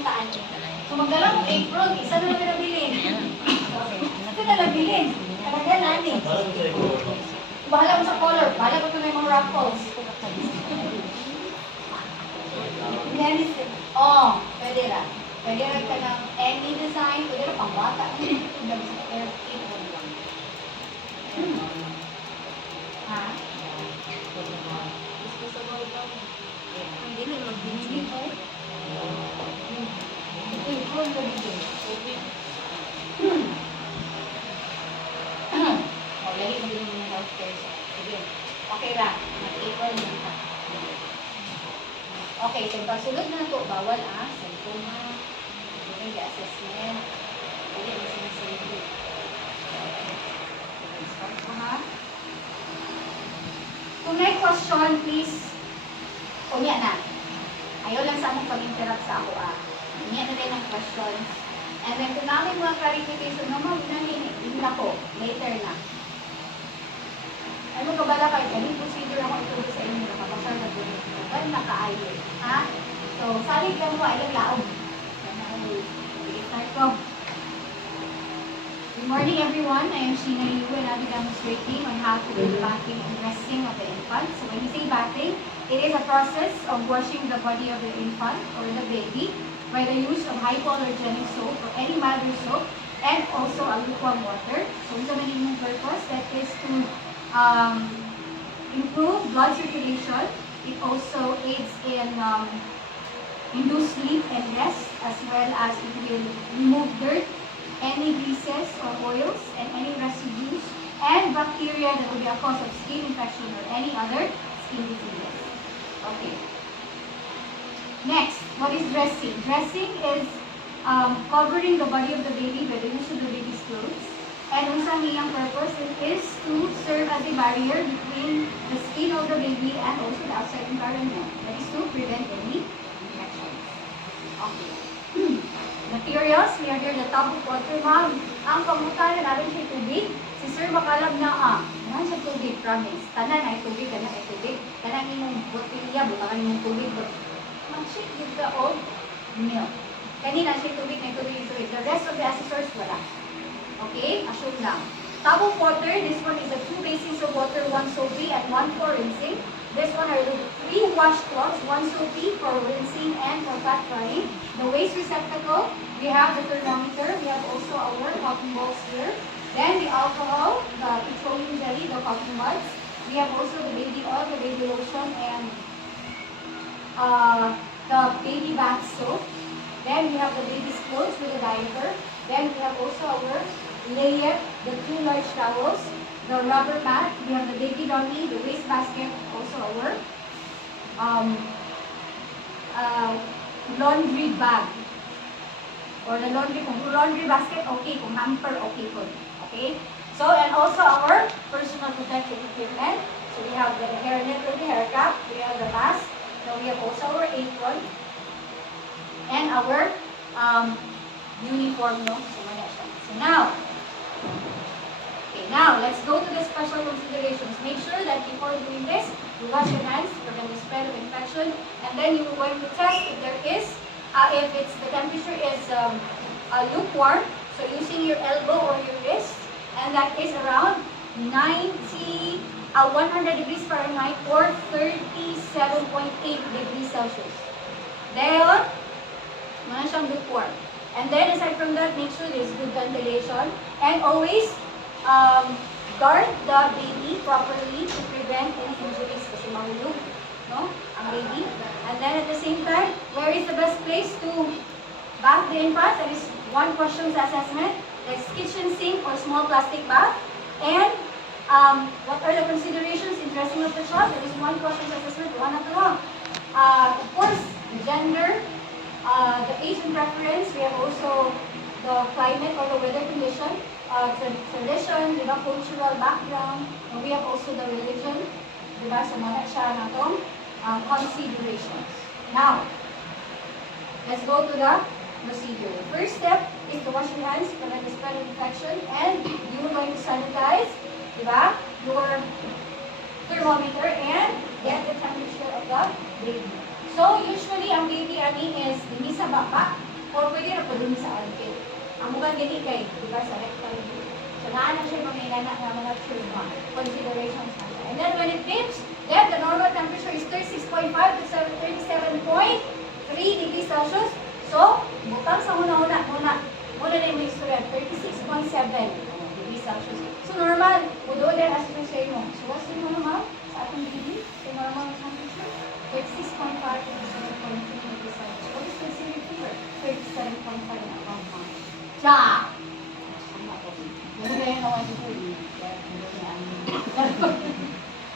puntaan eh. So magdala mo apron, isa na lang pinabilin. Ito na lang bilin. Talaga nani. Bahala mo sa color. Bahala ko ito na yung mga ruffles. Oh, pwede ra. Pwede ra ka ng any design. Pwede ra pang bata. Ha? Hindi na mag-binili ko. Apron ka dito. Oh, lagi mo din yung healthcare. Sige. Okay ra. Mag-apron mo ka. Okay, so pagsulod na ito, bawal cellphone ha. Hindi assessment. Hindi mo sinasabi. Start ko ha. Kung may question, please, unya na. Ayaw lang sa among pag-interact sa ako Unya na rin ang questions. And then kung namin mga clarification, naman, hindi ko. Later na. Ano ka bala kayo? Kaling procedure ako ito sa inyo. Nakapasal na po nito. Well, nakaayon. Ha? So, salig lang mo, ilang laog. Sige, start ko. Good morning, everyone. I am Sheena Liu, and I'll be demonstrating on how to do the bathing and dressing of the infant. So, when we say bathing, it is a process of washing the body of the infant or the baby by the use of hypoallergenic soap or any milder soap and also a lukewarm water. So, ito naman yung purpose. That is to improve blood circulation. It also aids in induce sleep and rest, as well as it will remove dirt, any greases or oils, and any residues and bacteria that will be a cause of skin infection or any other skin diseases. Okay. Next, what is dressing? Dressing is covering the body of the baby by the use of the baby's clothes. And also, ang purpose is to serve as a barrier between the skin of the baby and also the outside environment. That is to prevent any infections. Okay. Materials, we are here the tub of water, ma'am. Ang pamutan na natin siya tubig. Si sir makalab na naman siya tubig, promise. Tanan ay tubig, tanan ay tubig. Tanan imong botilya, butangan imong tubig. Mag-shake with the old milk. Kanina siya tubig, may tubig, tubig. The rest of the accessories, wala. Okay, assume lang. Tub of water, this one is a 2 basins of water, 1 soapy and 1 for rinsing. This one are 3 washcloths, 1 soapy for rinsing and for fat drying. The waste receptacle, we have the thermometer, we have also our cotton balls here. Then the alcohol, the petroleum jelly, the cotton buds. We have also the baby oil, the baby lotion, and the baby bath soap. Then we have the baby's clothes with a diaper. Then we have also our layette, the 2 large towels, the rubber mat, we have the baby dummy, the waste basket, also our laundry bag. Or the laundry basket, okay. Kung hamper, okay po. Okay? So, and also our personal protective equipment. So, we have the hairnet or the hair cap, we have the mask, so we have also our apron, and our uniform, no? So now, let's go to the special considerations. Make sure that before doing this, you wash your hands to prevent the spread of infection, and then you are going to test if there is, if the temperature is lukewarm, so using your elbow or your wrist, and that is around 100 degrees Fahrenheit or 37.8 degrees Celsius. Then, wala siyang lukewarm. And then, aside from that, make sure there's good ventilation. And always guard the baby properly to prevent any injuries kasi mahulog, no? Ang baby. And then, at the same time, where is the best place to bath the infant? That is one question assessment. Like kitchen sink or small plastic bath. And what are the considerations in dressing of the child? There is one question assessment. One at all. Of course, the gender, the age and preference. We have also the climate or the weather condition, tradition, cultural background. And we have also the religion. So, mga siya na itong considerations. Now, let's go to the procedure. The first step is to wash your hands to prevent the spread of infection, and you are going to sanitize, diba, your thermometer and get the temperature of the baby. So, usually, ang baby ani is dini sa baba. or pwede na po dun sa armpit. Ang mukhang gini kay, di ba, sa rectal view. So, naanak siya pag may nanak na mga true considerations na siya. And then when it dips, then the normal temperature is 36.5 to 37.3 degrees Celsius. So, butang sa muna na yung may student, 36.7 degrees Celsius. So, normal, udo din as you say mo. So, what's the normal sa atong baby? The normal temperature, 36.5 to 37.3 degrees Celsius. What is considered fever? 37.5 na above month. Ja! Ano ba yung nawan dito?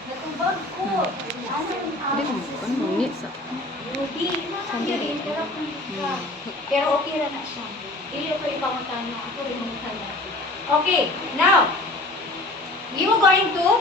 Natubag ko. Ano yung Mangit sa. Pero okay na siya. Hindi ko ipangutan na. Ako rin mangutan na. Okay, now, you are going to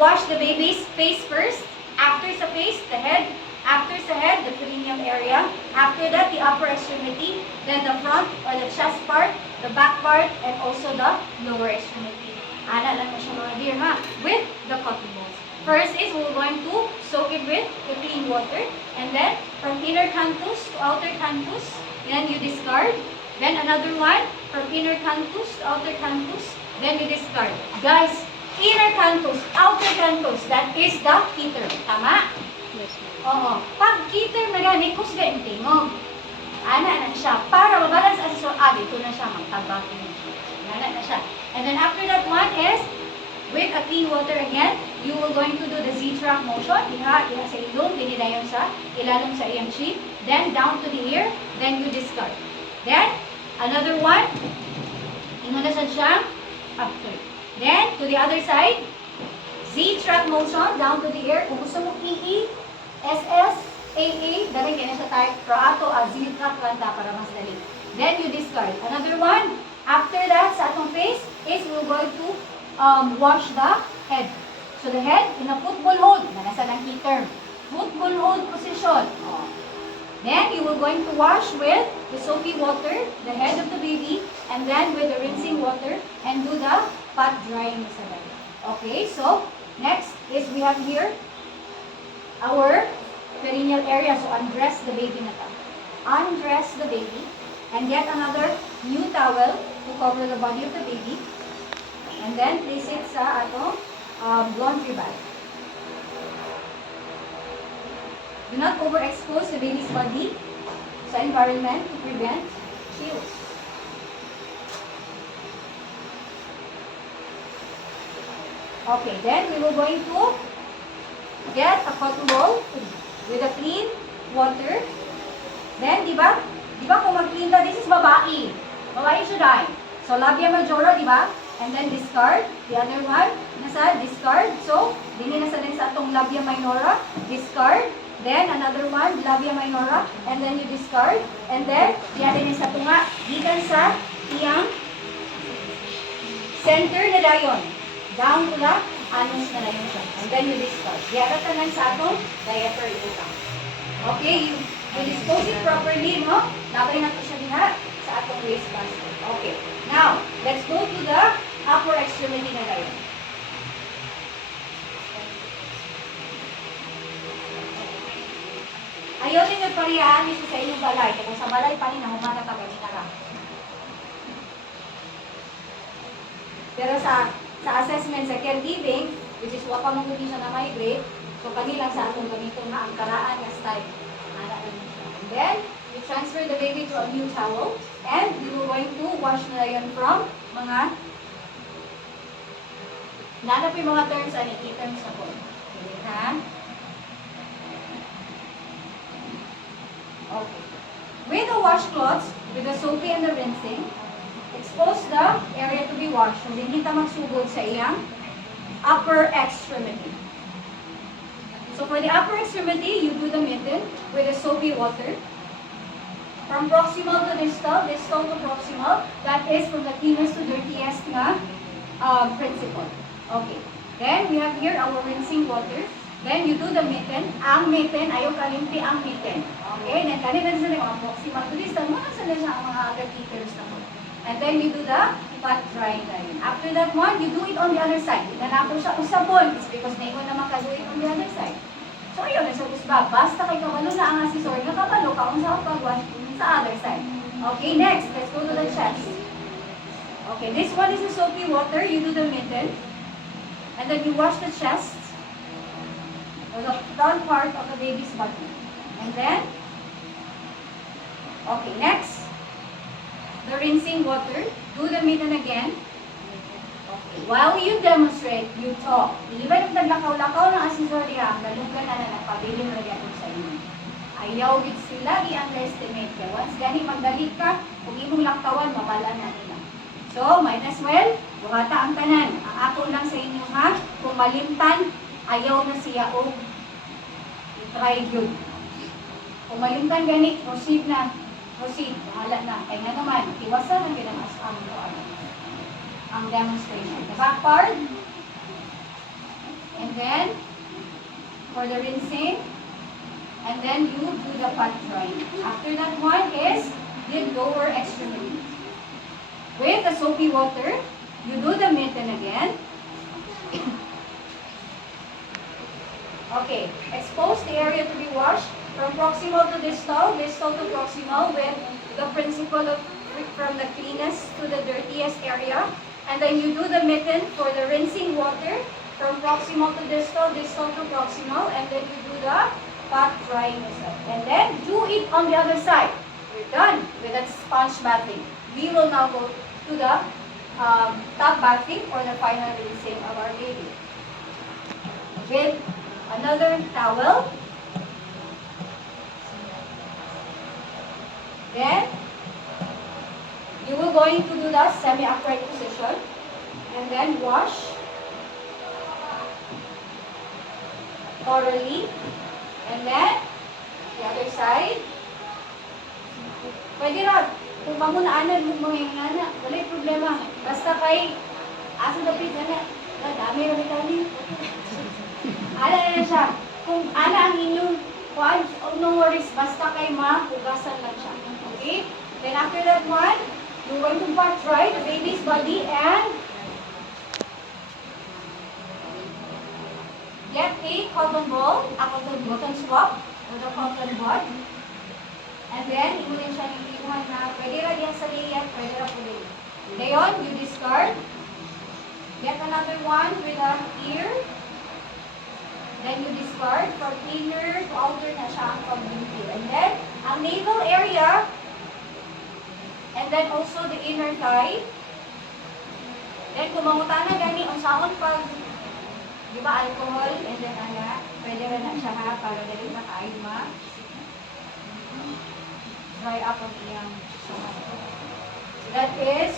wash the baby's face first. After sa face, the head. After sa head, the perineum area. After that, the upper extremity. Then the front or the chest part, the back part, and also the lower extremity. Ana lang na siya mga dear ha. With the cotton balls. First is we're going to soak it with the clean water. And then from inner canthus to outer canthus, then you discard. Then another one from inner canthus to outer canthus, then you discard. Guys, inner canthus, outer canthus, that is the keter. Tama? Yes, Oo. Pag keter na gani, kusga yung tingog. Ana na siya. Para mabalance as so, dito na siya, magtabakin na siya. Ana na siya. And then after that one is, with a clean water again, you will going to do the Z-track motion. Diha sa ilong, dinidayon sa ilalong sa iyang cheek. Then down to the ear, then you discard. Then, another one, ingon na siya after. Then, to the other side, Z-track motion, down to the ear. Kung gusto mo EE, SS, AA, dali kaya siya type, Prato, Z-track lanta para mas dali. Then, you discard. Another one, after that, sa atong face, is we're going to wash the head. So the head in a football hold. Nasa ng key term. Football hold position. Then you will going to wash with the soapy water, the head of the baby, and then with the rinsing water, and do the pot drying sa baby. Okay, so next is we have here our perineal area. So undress the baby na ta. Undress the baby, and get another new towel to cover the body of the baby. And then place it sa atong laundry bag. Do not overexpose the baby's body sa environment to prevent chills. Okay, then we will going to get a cotton ball with a clean water. Then, di ba kung mag-clean ka, this is babae. Babae siya dahil. So, labia majora, di ba? And then discard. The other one, nasa discard. So, dini nasa din sa atong labia minora. Discard. Then, another one, labia minora. And then you discard. And then, diyan din sa tunga. Gikan sa iyang center na dayon. Down to the anus na dayon siya. And then you discard. Diyan tanan sa atong diaper utang. Okay, you dispose it properly, no? Labay na to siya diha sa atong waste basket. Okay. Now, let's go to the upper extremity na tayo. Ayaw ninyo pariyaan nito sa inyong balay. Kaya sa balay pa rin, humana pa kami na lang. Pero sa assessment sa caregiving, which is wapa mong siya na migrate, so kanilang sa atong ganito na ang karaan na style. And then, you transfer the baby to a new towel, and you will going to wash na yan from mga nanap yung mga terms, key terms na po. Okay, ha? Okay. With the washcloths, with the soapy and the rinsing, expose the area to be washed. So, hindi kita magsugod sa iyang upper extremity. So, for the upper extremity, you do the mitten with the soapy water. From proximal to distal to proximal, that is from the cleanest to dirtiest na principle. Okay. Then, we have here our rinsing water. Then, you do the mitten. Ang mitten, ayaw kalimpi ang mitten. Okay? Then, kanina sa mga proximal to distal, mga sa siya ang mga other keepers na po. And then, you do the pot drying line. After that one, you do it on the other side. Nanapos siya usabon. It's because naikon naman ka do it on the other side. So, ayun, nasa usba. Basta kay kabalo na ang asesor, nakabalo ka kung sa pag-wash sa other side. Okay, next, let's go to the chest. Okay, this one is the soapy water. You do the mitten. And then you wash the chest, or the front part of the baby's body. And then, okay, next, the rinsing water. Do the mitten again. Okay, while you demonstrate, you talk. Even if naglakaw-lakaw ng asesor diha, galugan na nagpabiling na ako sa inyo. Ayaw gid sila i-underestimate ka. Once gani magdali ka, kung imong laktawan, mabala na nila. So, might as well, buhata ang tanan. Ang ako lang sa inyo ha, kung malimtan, ayaw na siya o i-try yun. Kung malimtan gani, proceed na. Proceed, bahala na. Kaya nga naman, iwasan ang ginamas ang demonstration. The back part. And then, for the rinsing, and then you do the pat drying. After that one is the lower extremity. With the soapy water, you do the mitten again. Okay, expose the area to be washed from proximal to distal, distal to proximal with the principle of from the cleanest to the dirtiest area. And then you do the mitten for the rinsing water from proximal to distal, distal to proximal, and then you do the pat drying as well. And then do it on the other side. We're done with that sponge bathing. We will now go to the tub bathing for the final rinsing of our baby. With another towel. Then, you will going to do the semi-upright position. And then wash thoroughly. And then, the other side. Pwede rin. Kung mamunaanan mo mga ingana, wala'y problema. Basta kay, asa na pita na, dami rin kami. Ala na siya. Kung ana ang inyong kuhan, no worries, basta kay mahugasan lang siya. Okay? Then after that one, you're going to pat dry the baby's body and get a cotton ball, a cotton swab, or the cotton bud. And then, imunin siya ng iluhan na pwede rin yan sa liyan, pwede rin po din. Ngayon, you discard. Get another one with an ear. Then you discard from inner to outer na siya ang pag-limpid. And then, ang navel area, and then also the inner thigh. Then, kung manguta na gani, ang saon pag, di ba, alcohol, and then, pwede rin na siya ha, para dali makain dry up ang iyang stomach. So that is,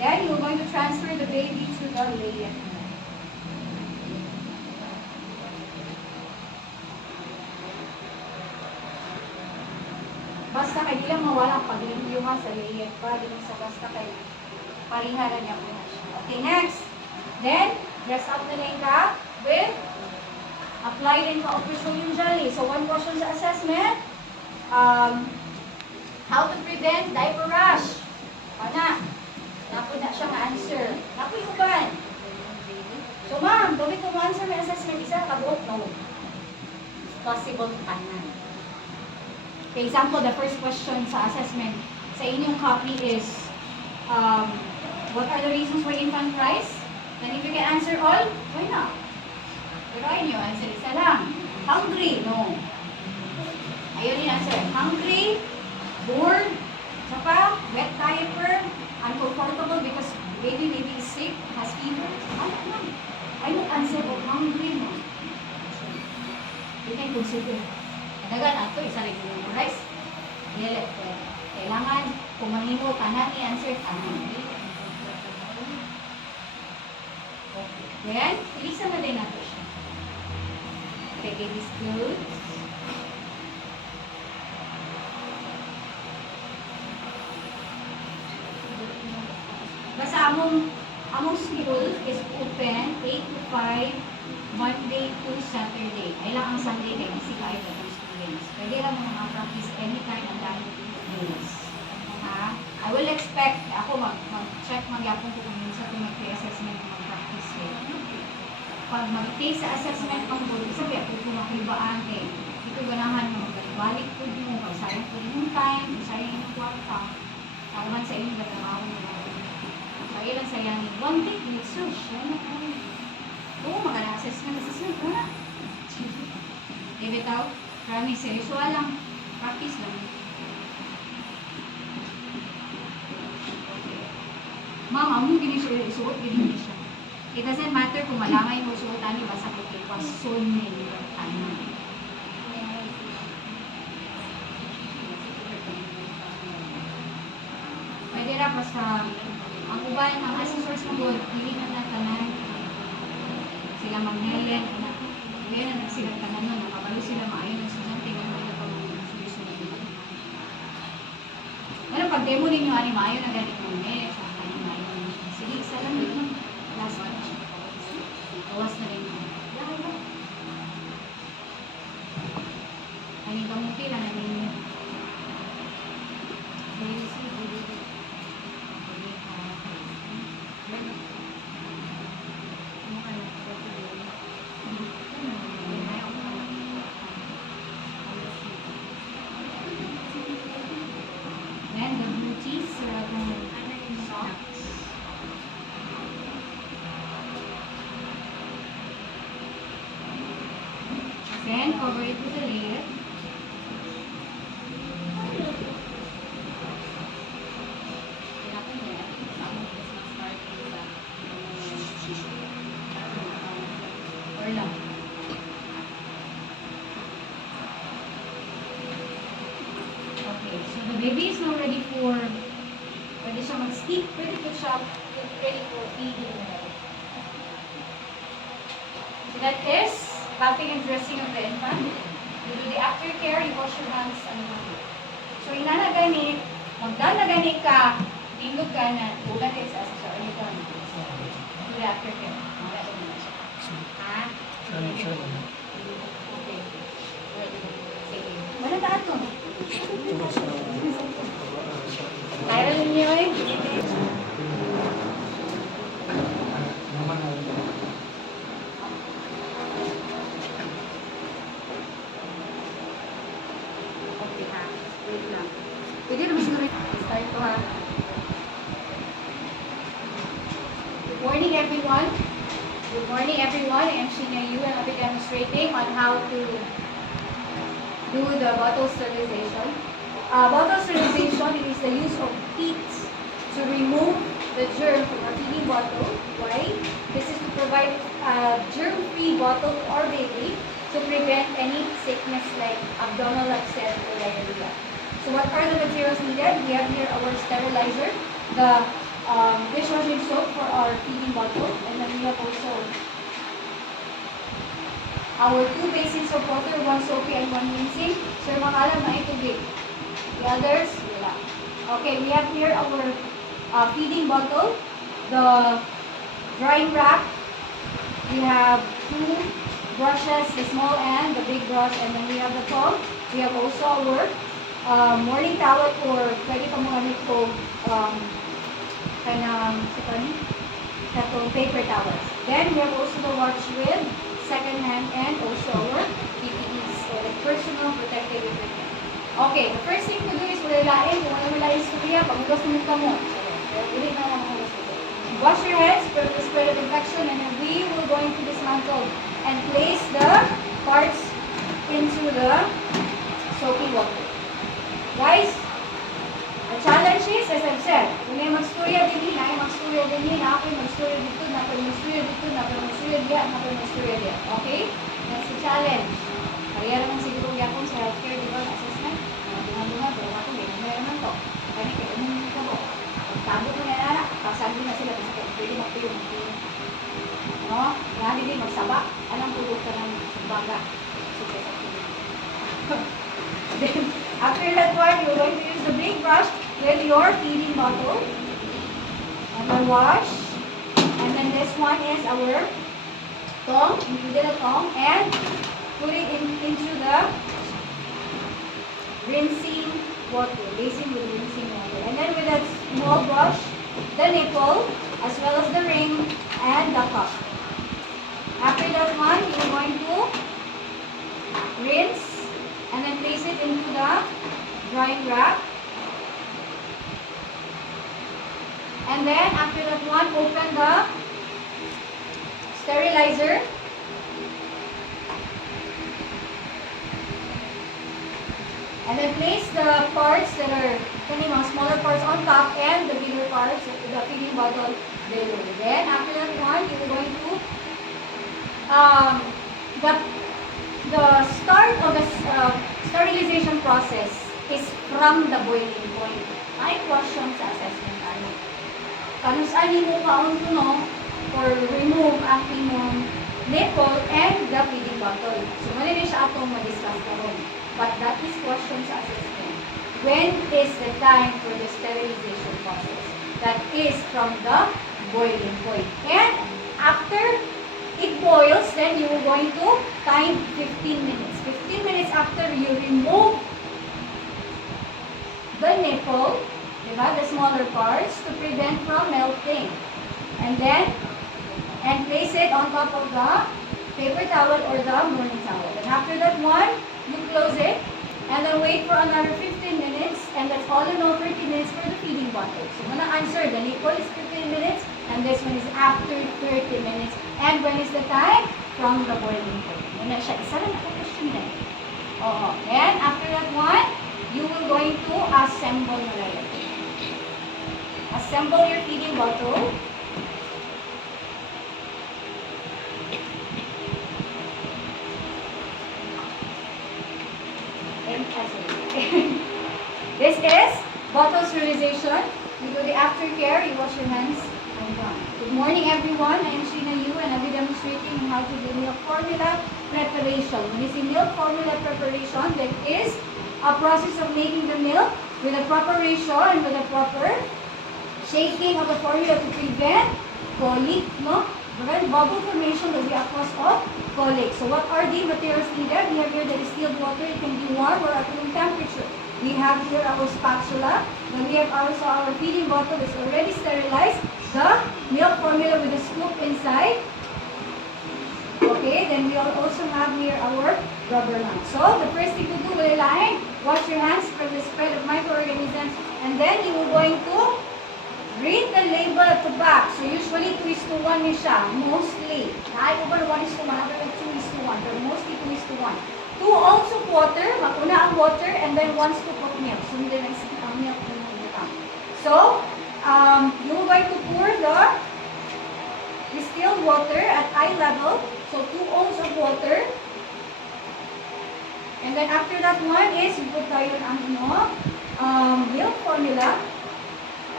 then you're going to transfer the baby to the layette. Basta kay di lang mawalang pag-limpyo nga sa layette pa, di sa basta kay paringaran niya po na siya. Okay, next. Then, dress up na lang ka with apply rin ka petroleum jelly. So, one portion sa assessment. How to prevent diaper rash. Pana, napo na siyang answer. Napo yung uban. So ma'am, gawin ko mo answer may assessment, isa kabuok, no. Possible kanan. For example, the first question sa assessment sa inyong copy is, what are the reasons for infant cries? Then if you can answer all, why not? Pero ayun yung answer, isa lang. Hungry, no. Ayun yung answer. Hungry, bored, saka wet diaper, uncomfortable because baby is sick, has fever. I would answer of hungry, no. You can consider. Kadagan ato, isa rin yung rice. Kailangan, kung mahimo, tanan i-answer, tanan. Then, ilisan na din natin siya. Okay, baby's good. Basta among school is open 8 to 5, Monday to Saturday. Ay lang ang Sunday kay busy kayo na students. Pwede lang mga practice anytime ang dahil days. I will expect, ako mag-check magyapon ko kung minsan kung mag-assessment mag-practice with. Pag mag-take sa assessment ng board, sabi ako kung makibaan ito ganahan mo, balik po mo, pag sayang po yung time, sayang po naman sa inyo trabaho nila. Kaya lang sayangin. One take with sush. Oo, mag-access ka na sa sush. Wala. Bitaw, promise eh. So, alam, practice lang. Ma'am, amo gini siya isuot, gini siya. It doesn't matter kung malangay mo suotan ni basta kay pason ni tanan. Pwede ra basta ang uban ang assessors mo good, dili na tanan. Sila Ma'am Helen, ngayon na sila tanan nun, nakabalo sila maayon ng estudyante ngayon nila pa mga solusyon nila. Pero pag demo ninyo, ani maayon na ganit mo eh. Sige, isa lang yun. Last one. Awas na rin. Kaning kamuti lang na ninyo. Then the blue cheese, socks. Then cover it with a layer. Or lang. Okay, so the baby is now ready for, pwede siya mag-steep, pwede po siya ready for feeding. So that is bathing and dressing of the infant. You do the aftercare, you wash your hands and so inana gani, magdala gani ka, tingog ka na, ulat is as sa early on. Do the aftercare. Ha? Okay. Sige. Wala ta ato. Viral niyo eh. Okay ha. Wait lang. Pwede naman siguro start ko ha. Good morning everyone. Good morning everyone. I'm Shina Yu and I'll be demonstrating on how to do the bottle sterilization. Bottle sterilization is the use of heat to remove the germ from a feeding bottle. Why? This is to provide a germ-free bottle to our baby to prevent any sickness like abdominal upset or diarrhea. So what are the materials needed? We have here our sterilizer, the dishwashing soap for our feeding bottle, and then we have also our 2 basins of water, 1 soapy and 1 rinsing. Sir, makalam na ito big. The others, wala. Okay, we have here our feeding bottle, the drying rack. We have 2 brushes, the small and the big brush, and then we have the comb. We have also our morning towel or pwede pa mga nito paper towels. Then we have also the wash with second hand and also our PPEs, so the personal protective equipment. Okay, the first thing to do is ulalain. Kung wala is kuya, paghugas mo ka mo. Ulit na lang mga wash your hands for the spread of infection, and then we will going to dismantle and place the parts into the soapy water. Guys, the challenge is, as I've said, kung may magstorya din na ako'y magstorya dito, na ako'y magstorya dito, na ako'y magstorya diyan, na ako'y magstorya diyan. Okay? That's the challenge. Kaya naman siguro yapon sa healthcare, di ba, assessment. Bunga-bunga, pero ako, may naman to. Kaya kayo, ano ka po? Pagtabo ko na na, pagsabi na sila, kasi kayo, pwede magpilong. No? Yan, hindi magsaba. Anong tulog ka ng baga? Success activity. Then, after that one, you're going to use the big brush with your feeding bottle. And then wash. And then this one is our tongue. Included a tongue. And put it into the rinsing water. Basing with rinsing water. And then with that small brush, the nipple, as well as the ring, and the cup. After that one, you're going to rinse. And then place it into the drying rack. And then after that one, open the sterilizer. And then place the parts that are smaller parts on top and the bigger parts, the feeding bottle below. Then after that one, you're going to the start of the sterilization process is from the boiling point. May question sa assessment ano. Kung saan mo kaon to no or remove ang imong nipple and the feeding bottle. So mali ni siya atong ma-discuss karon. But that is question sa assessment. When is the time for the sterilization process? That is from the boiling point. And after it boils, then you're going to time 15 minutes. 15 minutes after you remove the nipple, the smaller parts, to prevent from melting. And then, place it on top of the paper towel or the morning towel. And after that one, you close it, and then wait for another 15 minutes, and that's all in all 30 minutes for the feeding bottle. So I'm gonna answer, the nipple is 15 minutes, and this one is after 30 minutes. And when is the time? From the boiling point. Muna siya, isa lang ako question na. Oo. Then, after that one, you will going to assemble na lang. Assemble your feeding bottle. This is bottle sterilization. You do the aftercare, you wash your hands, and done. Good morning everyone, I am Sheena Yu and I'll be demonstrating how to do milk formula preparation. When you see milk formula preparation, that is a process of making the milk with a proper ratio and with a proper shaking of the formula to prevent colic, no? Prevent bubble formation will be a cause of colic. So what are the materials needed? We have here the distilled water. It can be warm or at room temperature. We have here our spatula. Then we have also our feeding bottle is already sterilized. The milk formula with a scoop inside. Okay, then we also have here our rubber lamp. So the first thing to do will line, wash your hands from the spread of microorganisms, and then you are going to read the label at the back. So usually 2:1 ni siya, mostly. Ay, over 1:1, after 2:1, but mostly 2:1. 2 ounces of water, makuna ang water, and then 1 scoop of milk. So, hindi lang ang milk ng mga. So, you're going to pour the distilled water at eye level. So, 2 ounces of water. And then after that one is, you put tayo ang milk formula.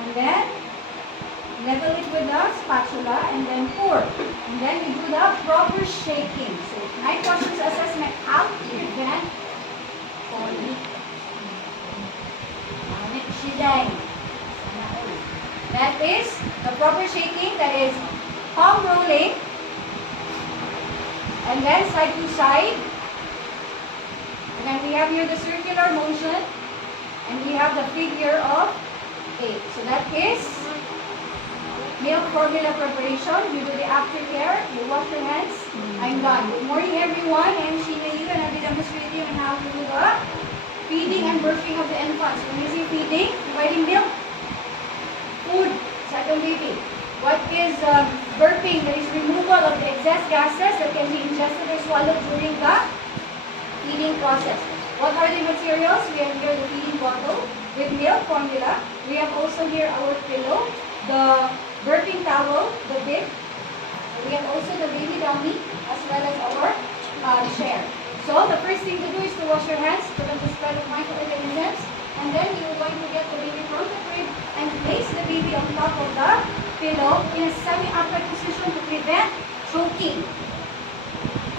And then, level it with the spatula and then pour. And then you do the proper shaking. So, my questions assessment, how to prevent colic. That is the proper shaking, that is palm rolling. And then side to side. And then we have here the circular motion. And we have the figure of 8. So that is milk formula preparation. You do the aftercare. You wash your hands. I'm done. Good morning, everyone. I'm Sheena Yu, and I'll be demonstrating on how to do the feeding and birthing of the infants. When you say feeding, providing milk, food, second baby. What is burping? That is removal of the excess gases that can be ingested or swallowed during the feeding process. What are the materials? We have here the feeding bottle with milk formula. We have also here our pillow, the burping towel, the bib. We have also the baby dummy as well as our chair. So the first thing to do is to wash your hands to prevent the spread of microorganisms. And then you're going to get the baby from the crib and place the baby on top of the pillow in a semi-upright position to prevent choking.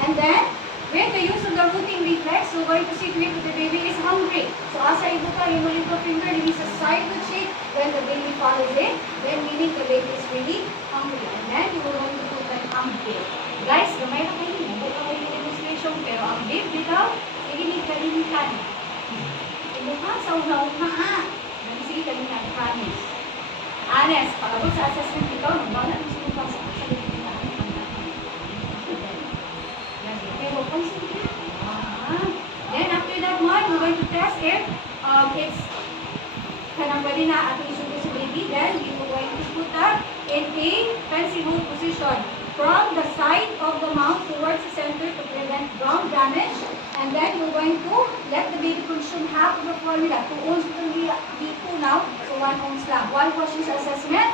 And then, with the use of the rooting reflex, we're going to see to it that the baby is hungry. So, asa ibuka yung little finger, release a silent shake when the baby follows it, then meaning the baby is really hungry. And then, you will going to put an bib. Guys, gamay na kayo. Huwag ka kayo demonstration, pero ang bib, dito, kalinikan. Ibuka, sa una-una, ha? Sige, kalinikan, promise. Honest, pagabot sa assessment ito, nagbawa na sa lupa sa pero concentrate. Then after that one, we're going to test if it's kanang pwede na ating isubo sa baby. Then we will going to is put that in a fencing hold position from the side of the mouth towards the center to prevent ground damage. And then we're going to let the baby consume half of the formula. 2 ounces will be 2 now, so 1 ounce lang. One question sa assessment,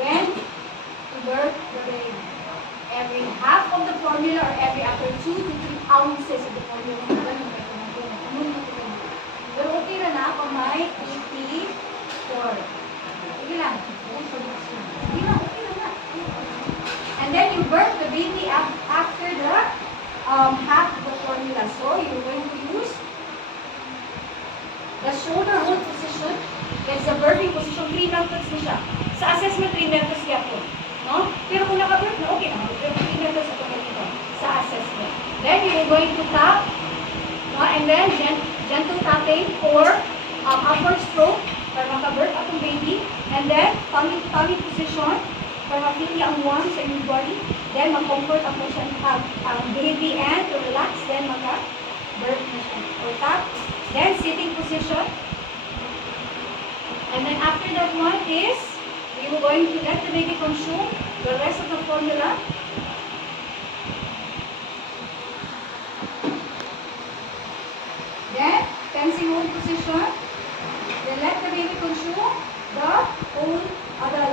when to birth the baby. Every half of the formula or every after 2 to 3 ounces of the formula. Pero okay na ako may 84. Sige lang. Sige lang, okay na. And then you birth the baby after the half of the formula. So you're going to use the shoulder hold position. That's the birthing position. 3 methods na siya. Sa assessment, 3 methods kaya po. No? Pero kung naka-birth na, okay na. Pero 3 methods ito ito sa assessment. Then you're going to tap. No? And then gentle tapping or upward stroke para maka-birth atong baby. And then tummy position para ma-feel niya ang warmth sa inyong body. Then mag-comfort ang position ang baby and to relax. Then maka-birth na siya. Or tap. Then sitting position. And then after that one is you're going to let the baby consume the rest of the formula. Then, fencing hold position. Then let the baby consume the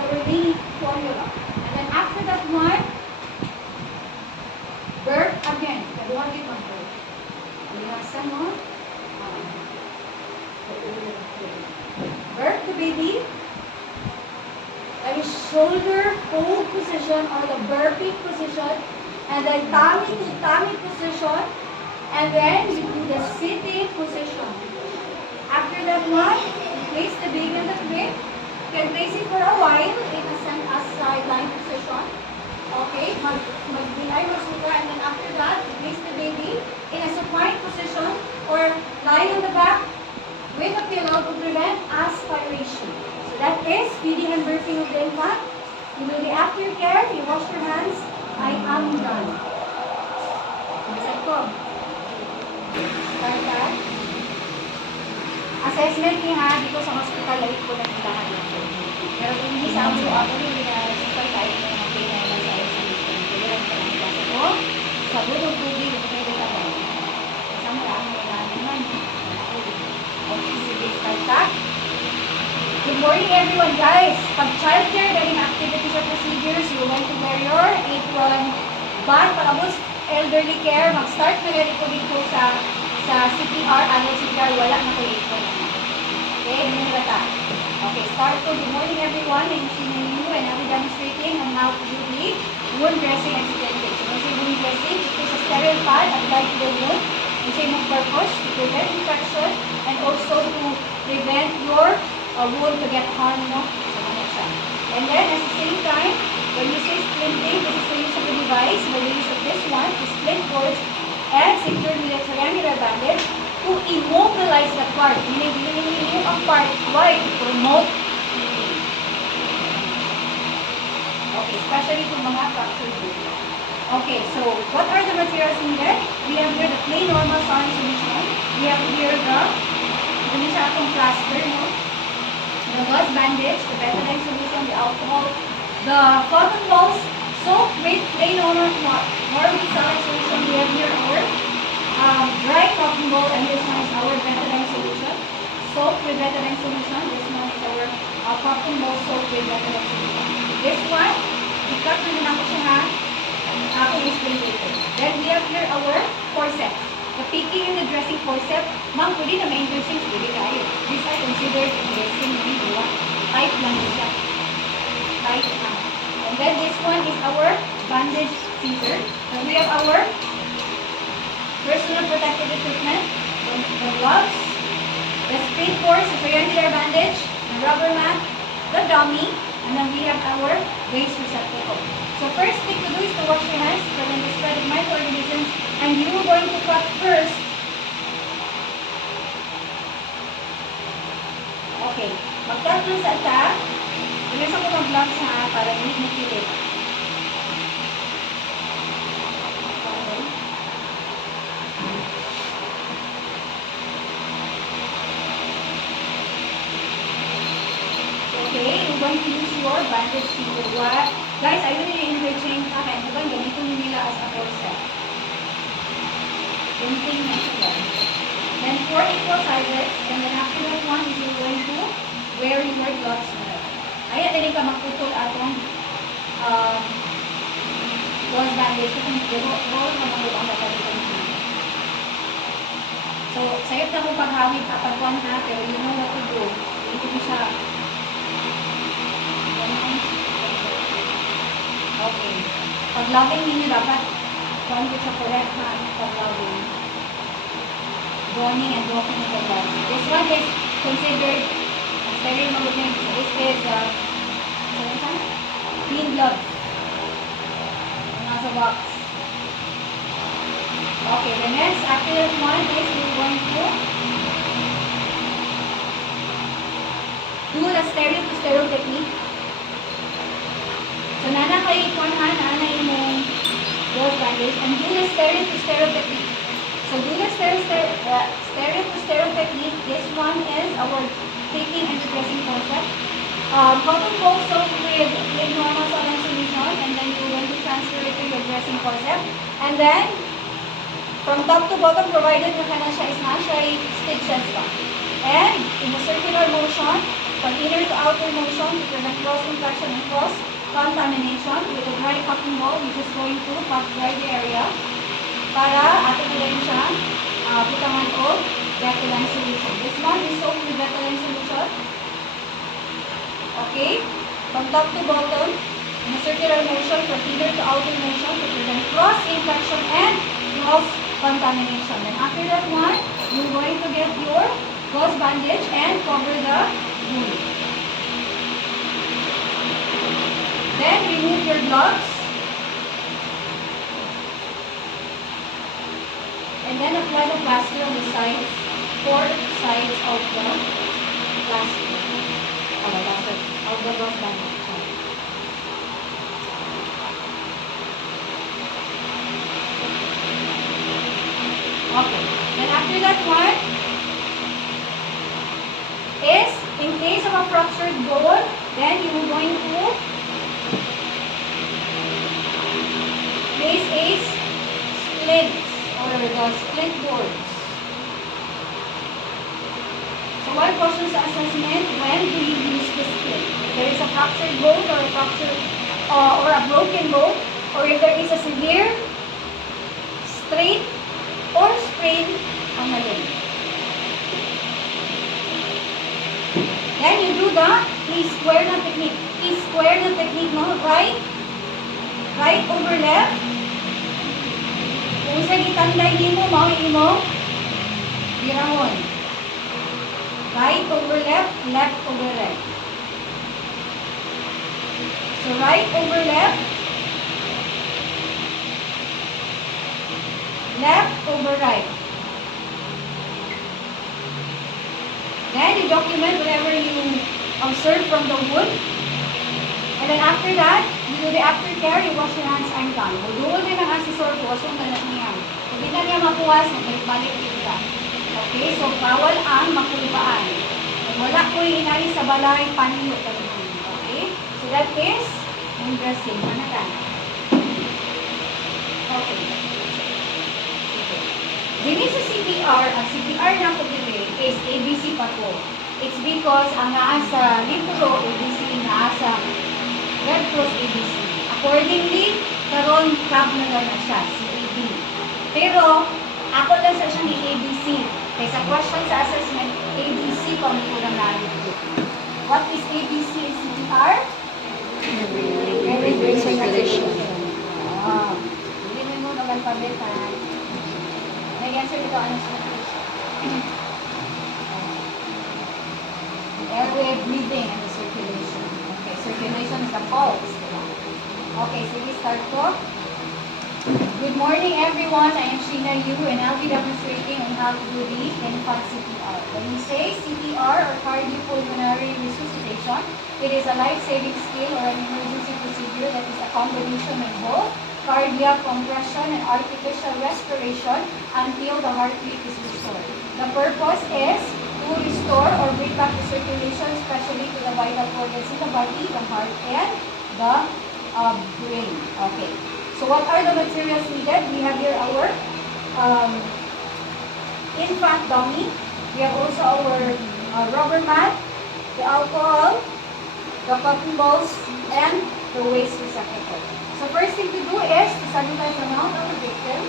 remaining formula. And then after that one, birth again. Kaduhan din ang birth. Ilasan mo. Birth the baby. That is shoulder hold position or the burping position. And then tummy to tummy position. And then you do the sitting position. After that one, you place the baby on the crib. You can place it for a while in a sideline position. Okay, mag-delay masuka. And then after that, you place the baby in a supine position or lying on the back with a pillow to prevent aspiration. So that is feeding and birthing of the infant. You do the aftercare, you wash your hands. I am done. Start that. Assessment niya ha, dito sa hospital, lait ko lang lahat dito. Pero kung hindi sa ako, hindi na hospital tayo na mga pinailan sa isolation. Kaya lang sa mga klase ko, sa budong tubig, pwede ka ba? Sa mga ang mga naman. Okay, sige, start that. Good morning everyone guys. Pag childcare, dahil activities or procedures, you want to wear your apron. But pagkabos elderly care, mag-start na rin ko dito sa CPR, annual CPR, wala na ko apron. Okay, hindi na ta. Okay, start ko. Good morning everyone. I'm Shina Yu and I'll be demonstrating on how to do the wound dressing and stitching. So, when I say wound dressing, it is a sterile pad applied to the wound. The same purpose to prevent infection and also to prevent your wound to get harmed, no? So, and then at the same time, when you say splinting, this is the use of the device. By the use of this one, to splint cords and secure with a triangular bandage to immobilize the part. Meaning, remove ang part. Why? To promote healing. Okay, especially to mga fractured wounds. Okay, so what are the materials needed? We have here the plain normal saline solution. We have here the plaster, no? The gauze bandage, the betadine solution, the alcohol, the cotton balls, soap with plain normal saline solution. We have here our dry cotton ball, and this one is our betadine solution. Soap with betadine solution. This one is our cotton ball soap with betadine solution. This one, ikat na din ako siya ha. Ako is later. Then we have here our forceps. The picking and the dressing forceps. Ma'am, pwede na may dressing. Pwede tayo. These are considered dressing. Tight lang siya. Tight lang. And then this one is our bandage scissor. Then we have our personal protective equipment. The gloves. The spring force, the triangular bandage. The rubber mat. The dummy. And then we have our waste receptacle. So first thing to do is to wash your hands to prevent the spread of microorganisms, and you are going to cut first. Okay, mag-cut lang sa ata. Ilasan ko mag-gloves ha, para hindi makilit. Okay, you're going to use your bandage here. What? Guys, I really interchange akin. Diba, ganito nila as a corset. Same thing na siya. Then 4 equal sizes. And then after that one is you're going to wear your gloves na. Ay, hindi ka magputol atong gauze bandage. Kung roll ka magulong ang kapalitan mo. So, sayot na kung paghawid kapag one ha, pero you know what to do. Hindi ko siya. Okay. Pag-logging ninyo dapat kung siya correct na pag-logging. Donning and doffing of the gloves. This one is considered very magandang. So, this is clean gloves. Nasa box. Okay, the next, after that one is we're going to do the stereo to stereo technique. So, nana kayo ikuan ha, nana yung gauze bandage, and do the stereo to stereo technique. So, do the stereo to stereo technique. This one is our taking and dressing concept. Cotton ball soap with normal solvent solution, and then you're going to transfer it to your dressing concept. And then, from top to bottom, provided na kana siya is na siya stitches pa. And, in a circular motion, from inner to outer motion, to prevent cross-infection and cross-contamination with a dry cotton ball, we're just going to pat dry the area para ato na rin siya butangan o Vetiline solution. This one is soap with Vetiline solution. Okay? From top to bottom, in a circular motion, from inner to outer motion, to prevent cross-infection and cross-contamination. Then after that one, you're going to get your gauze bandage and cover the wound. Then remove your gloves. And then apply the plaster on the sides, 4 sides of the plaster. Of the gauze bandage. Okay. Then after that one is, in case of a fractured bone, then you're going to place a splint or the splint boards. So one question sa assessment, when do you use the splint? If there is a fractured bone or a fractured or a broken bone, or if there is a severe straight or sprain ang maling. Then you do the T-square na technique. T-square na technique, no? Right over left. Kung sa gitanday nimo mao imo birahon. Right over left, left over right. So right over left, left over right. Then you document whatever you observe from the wound. And then after that, you do the aftercare, you wash your hands and tongue. Doon din ang assessor ko, so na niya. Hindi na niya makuwas, balik kita. Okay, so bawal ang makulbaan. Wala ko inari sa balay, panyo. Okay, so that is yung dressing. Ano ka? Okay. Dini sa CPR, ang CPR na ko dili is ABC pa ko. It's because ang naa sa libro, ABC, naa sa Red Cross ABC. Accordingly, karon tab na lang na siya, CAB. Pero, ako lang sa siya ni ABC. Kaya sa question sa assessment, ABC pa mo lang narito. What is ABC in CPR? Every circulation. Hindi mo naman pabitan. Nag-answer dito, ano sa airway, breathing, and the circulation. Okay, circulation is the pulse. Okay, so we start ko. Good morning, everyone. I am Sheena Yu, and I'll be demonstrating on how to do the infant CPR. When we say CPR, or cardiopulmonary resuscitation, it is a life-saving skill or an emergency procedure that is a combination of both cardiac compression and artificial respiration until the heartbeat is restored. The purpose is to restore or bring back the circulation, especially to the vital organs in the body, the heart, and the brain. Okay. So what are the materials needed? We have here our infant dummy. We have also our rubber mat, the alcohol, the cotton balls, and the waste receptacle. So first thing to do is to sanitize the mouth of the victim.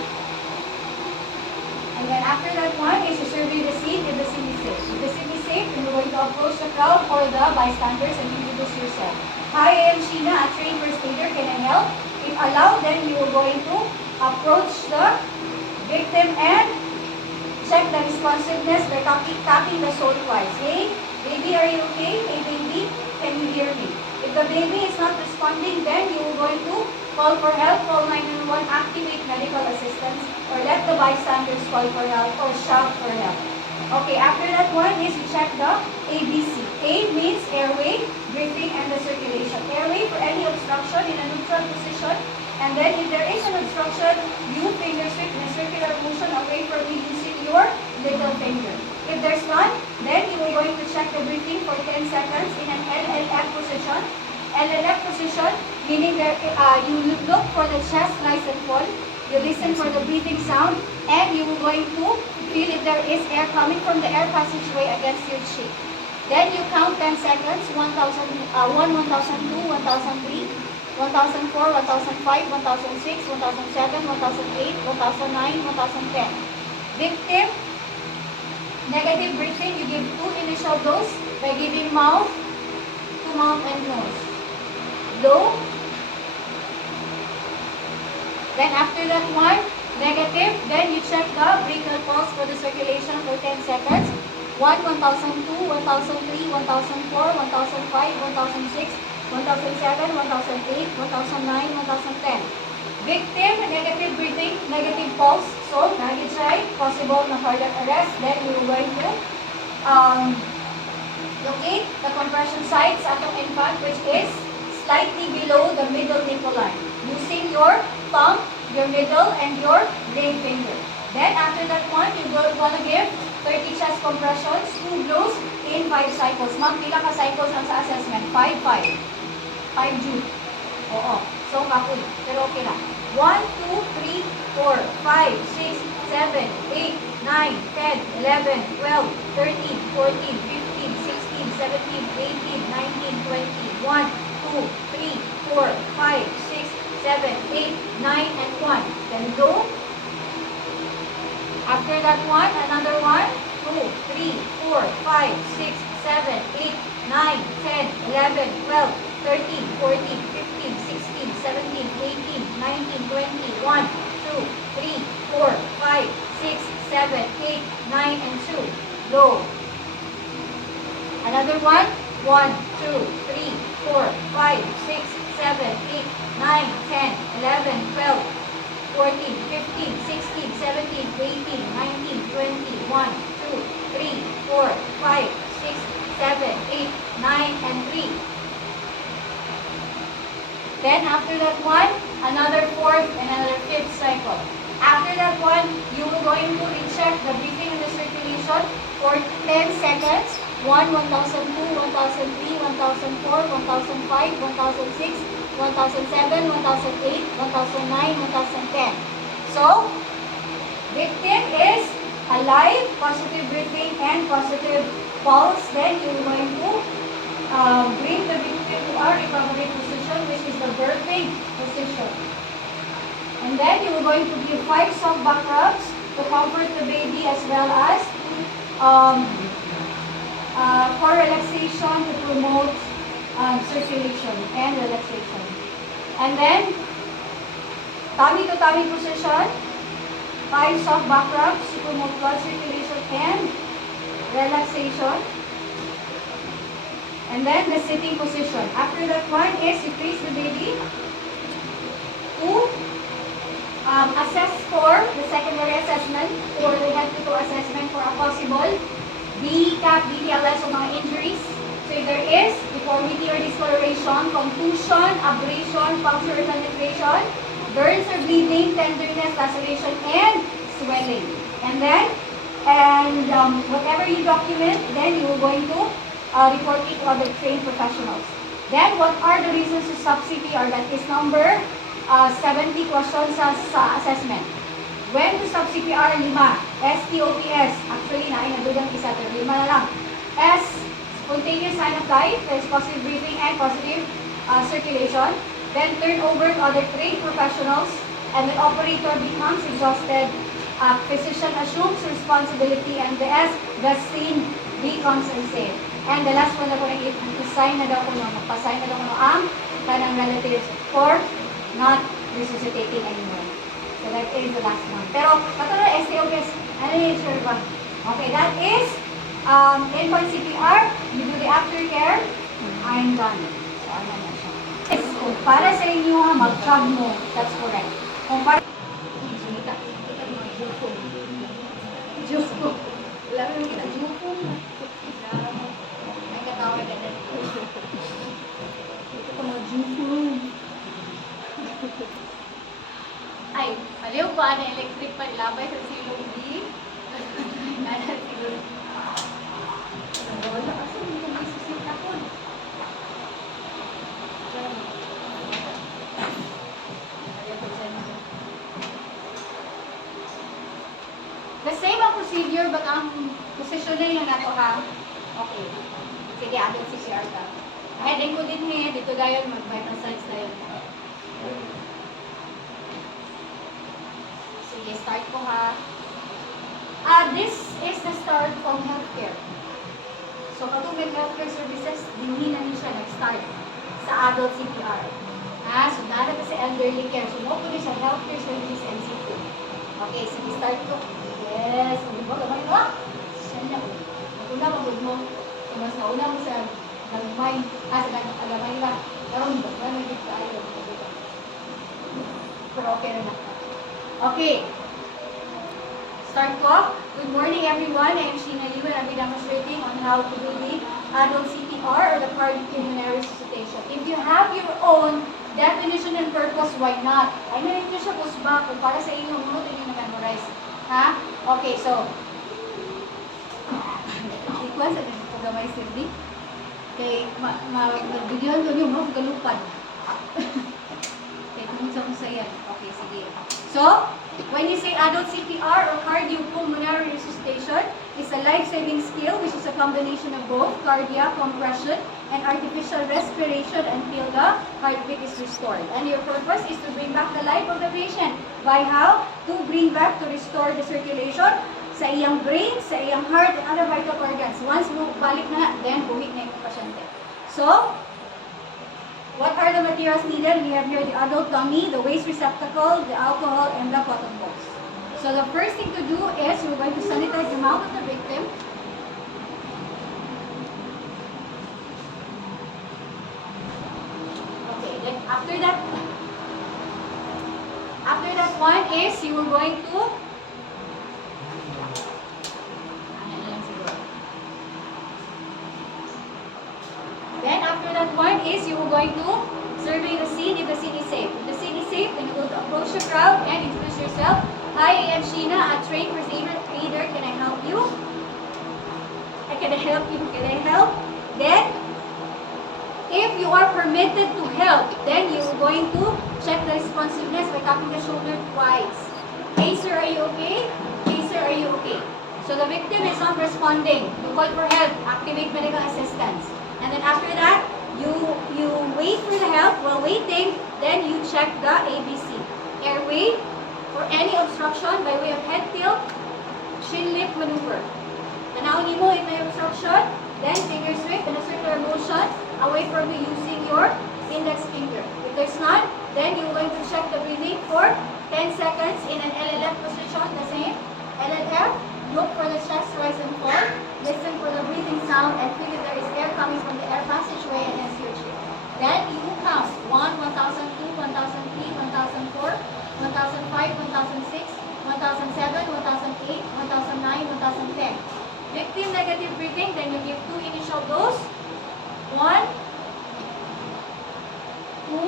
And then after that one is to survey the scene if the scene is safe. If the scene is safe, then you're going to approach the crowd or the bystanders and introduce yourself. Hi, I am Sheena, a trained first aider. Can I help? If allowed, then you are going to approach the victim and check the responsiveness by tapping the soul twice. Hey, baby, are you okay? Hey, baby, can you hear me? If the baby is not responding, then you are going to call for help, call 911, activate medical assistance, or let the bystanders call for help or shout for help. Okay, after that one is you check the ABC. A means airway, breathing, and the circulation. Airway for any obstruction in a neutral position. And then if there is an obstruction, you finger sweep in a circular motion away from you using your little finger. If there's none, then you are going to check the breathing for 10 seconds in an LLF position. LLF position, meaning that you look for the chest rise and fall. You listen for the breathing sound, and you are going to feel if there is air coming from the air passageway against your cheek. Then you count 10 seconds, 1001, 1002, 1003, 1004, 1005, 1006, 1007, 1008, 1009, 1010. Victim, negative breathing, you give 2 initial dose by giving mouth to mouth and nose. Low. Then after that one, negative, then you check the brachial pulse for the circulation for 10 seconds. 1, 1002, 1003, 1004, 1005, 1006, 1007, 1008, 1009, 1010. Victim, negative breathing, negative pulse. So, na-try, possible na cardiac arrest. Then you're going to locate the compression site sa atong infant, which is slightly below the middle nipple line, using your thumb, your middle, and your ring finger. Then, after that one, you're going to give 30 chest compressions, 2 blows in 5 cycles. Ma'am, pila ka cycles ang sa assessment? 5, 5. 5 June. Oo. So, kapul. Pero okay na. 1, 2, 3, 4, 5, 6, 7, 8, 9, 10, 11, 12, 13, 14, 15, 16, 17, 18, 19, 20, 1, 2, 3, 4, 5, 6, 7, 8, 9, and 1. Then go. After that one, another 1, 2, 3, 4, 5, 6, 7, 8, 9, 10, 11, 12, 13, 14, 15, 16, 17, 18, 19, 20, 1, 2, 3, 4, 5, 6, 7, 8, 9, and 2. Go. Another one, 1, 2, 3, 4, 5, 6, 7, 8, 9, 10, 11, 12, 14, 15, 16, 17, 18, 19, 20, 1, 2, 3, 4, 5, 6, 7, 8, 9, and 3. Then after that one, another 4th and another 5th cycle. After that one, you are going to recheck the breathing and the circulation for 10 seconds. 1, 1002, 1003, 1004, 1005, 1006, 1007, 1008, 1009, 1010. So, victim is alive, positive breathing, and positive pulse. Then you're going to bring the victim to our recovery position, which is the birthing position. And then you're going to give 5 soft back rubs to comfort the baby, as well as for relaxation, to promote circulation and relaxation. And then, tummy to tummy position, 5 soft back rubs to promote blood circulation and relaxation. And then the sitting position. After that one is you place the baby to assess for the secondary assessment or the head to toe assessment for a possible BCAP, BTLS o mga injuries. So if there is deformity or discoloration, contusion, abrasion, puncture or penetration, burns or bleeding, tenderness, laceration, and swelling. And then, whatever you document, then you are going to report it to other trained professionals. Then, what are the reasons to stop CPR? That is number 70 questions sa assessment. When to stop CPR, 5. STOPS. Actually, nadugang isa, pero 5 na lang. S, spontaneous sign of life. There is positive breathing and positive circulation. Then, turn over to other trained professionals. And the operator becomes exhausted. Physician assumes responsibility. And the S, the scene becomes unsafe. And the last one na ko na i-sign na daw ko magpa-sign na daw ko ang kanang relatives for not resuscitating anymore. So that is the last one. Pero, katulad STOPS, ano yung sure ba? Okay, that is infant CPR. You do the aftercare. I'm done. So, ano na siya. Yes, kung para sa inyo, mag-chug mo. That's correct. Kung para... Juko. Wala mo yung kita-juko. Ay, katawag ka na. Ito mga juko. Ay, maliw ba na electric pa ilabay sa silong D? Nana siguro. Wala kasi hindi may susit ako. The same ang procedure, but ang positioning lang nato ha. Okay. Sige, atin si CR ka. Heading ko din he, dito dayon, mag-vital signs dayon. Sige, start ko ha. This is the start of healthcare. So, katulad healthcare services, hindi na siya nag-start sa adult CPR. So, nara sa elderly care. So, mo ko din sa healthcare services and NCP. Okay, sige, start ko. Yes, hindi ba? Gamay mo? Siya na. Una, magod mo. So, mas nauna mo sa nagmay. Sa nagamay lang. Karoon ba? Nagigit tayo. Pero okay na. Okay. Start ko. Good morning, everyone. I am Sheena Liu and I'll be demonstrating on how to do the adult CPR or the cardiac pulmonary resuscitation. If you have your own definition and purpose, why not? I mean, ito siya kusba kung para sa inyo, munod inyo na-memorize. Ha? Okay, so, equal sa ganito gamay sirdi. Kay, mag-videohan ko niyo, galupan. Okay, tumunsa ko sa yan. Okay, sige. So, when you say adult CPR or cardiopulmonary resuscitation, it's a life-saving skill which is a combination of both cardiac compression and artificial respiration until the heartbeat is restored. And your purpose is to bring back the life of the patient. By how? To bring back, to restore the circulation sa iyang brain, sa iyang heart, and other vital organs. Once mo balik na, then buhit na yung pasyente. So, what are the materials needed? We have here the adult dummy, the waste receptacle, the alcohol, and the cotton balls. So the first thing to do is we're going to sanitize the mouth of the victim. Okay, then after that one is you are going to Then after that one is you are going to survey the scene if the scene is safe. If the scene is safe, then you will approach the crowd and introduce yourself. Hi, I am Sheena, a trained first aider. Can I help you? Can I help you? Can I help? Then, if you are permitted to help, then you are going to check the responsiveness by tapping the shoulder twice. Hey sir, are you okay? Hey sir, are you okay? So the victim is not responding. You call for help. Activate medical assistance. And then after that, you wait for the help. While waiting, then you check the ABC. Airway, for any obstruction by way of head tilt, chin lift maneuver. Tanawin mo if may obstruction, then finger sweep in a circular motion away from you using your index finger. If there's none, then you're going to check the breathing for 10 seconds in an LLF position, the same. LLF, look for the chest rise and fall. Listen for the breathing sound and feel if there is air coming from the air passageway and hence your cheer. Then you count 1, 1002, 1003, 1004, 1005, 1006, 1007, 1008, 1009, 1010. Victim negative breathing, then you give 2 initial dose. 1, 2.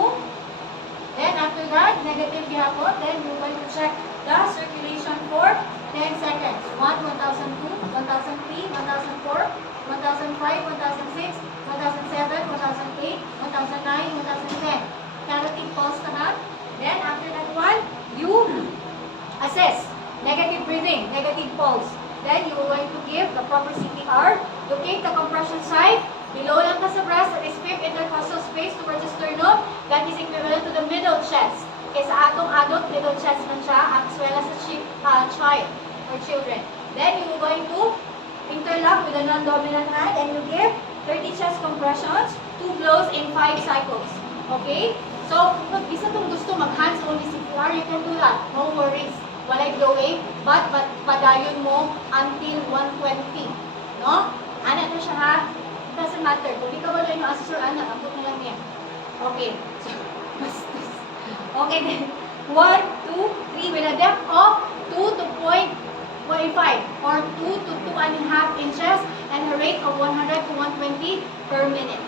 Then after that, negative gihapon, then we're going to check the circulation for 10 seconds. 1, 1002, 1003, 1004, 1005, 1006, 1007, 1008, 1009, 1010. Carotid pulse na ha. Then, after that one, you assess. Negative breathing, negative pulse. Then, you are going to give the proper CPR. Locate the compression site. Below lang ka sa breast, that is fifth intercostal space towards the sternum. That is equivalent to the middle chest. Okay, sa atong adult, middle chest man siya, as well as sa child or children. Then, you are going to interlock with the non-dominant hand and you give 30 chest compressions, 2 blows in 5 cycles. Okay? So, kung isa itong gusto mag-hands only CPR, you can do that. No worries. Walay blowing, but padayon mo until 120. No? Ano na siya ha? It doesn't matter. Kung di ka wala yung assessor, anak, abot na lang niya. Okay. So, bastos. Okay then. 1, 2, 3 with a depth of 2 to 0.5 or 2 to 2.5 inches and a rate of 100 to 120 per minute.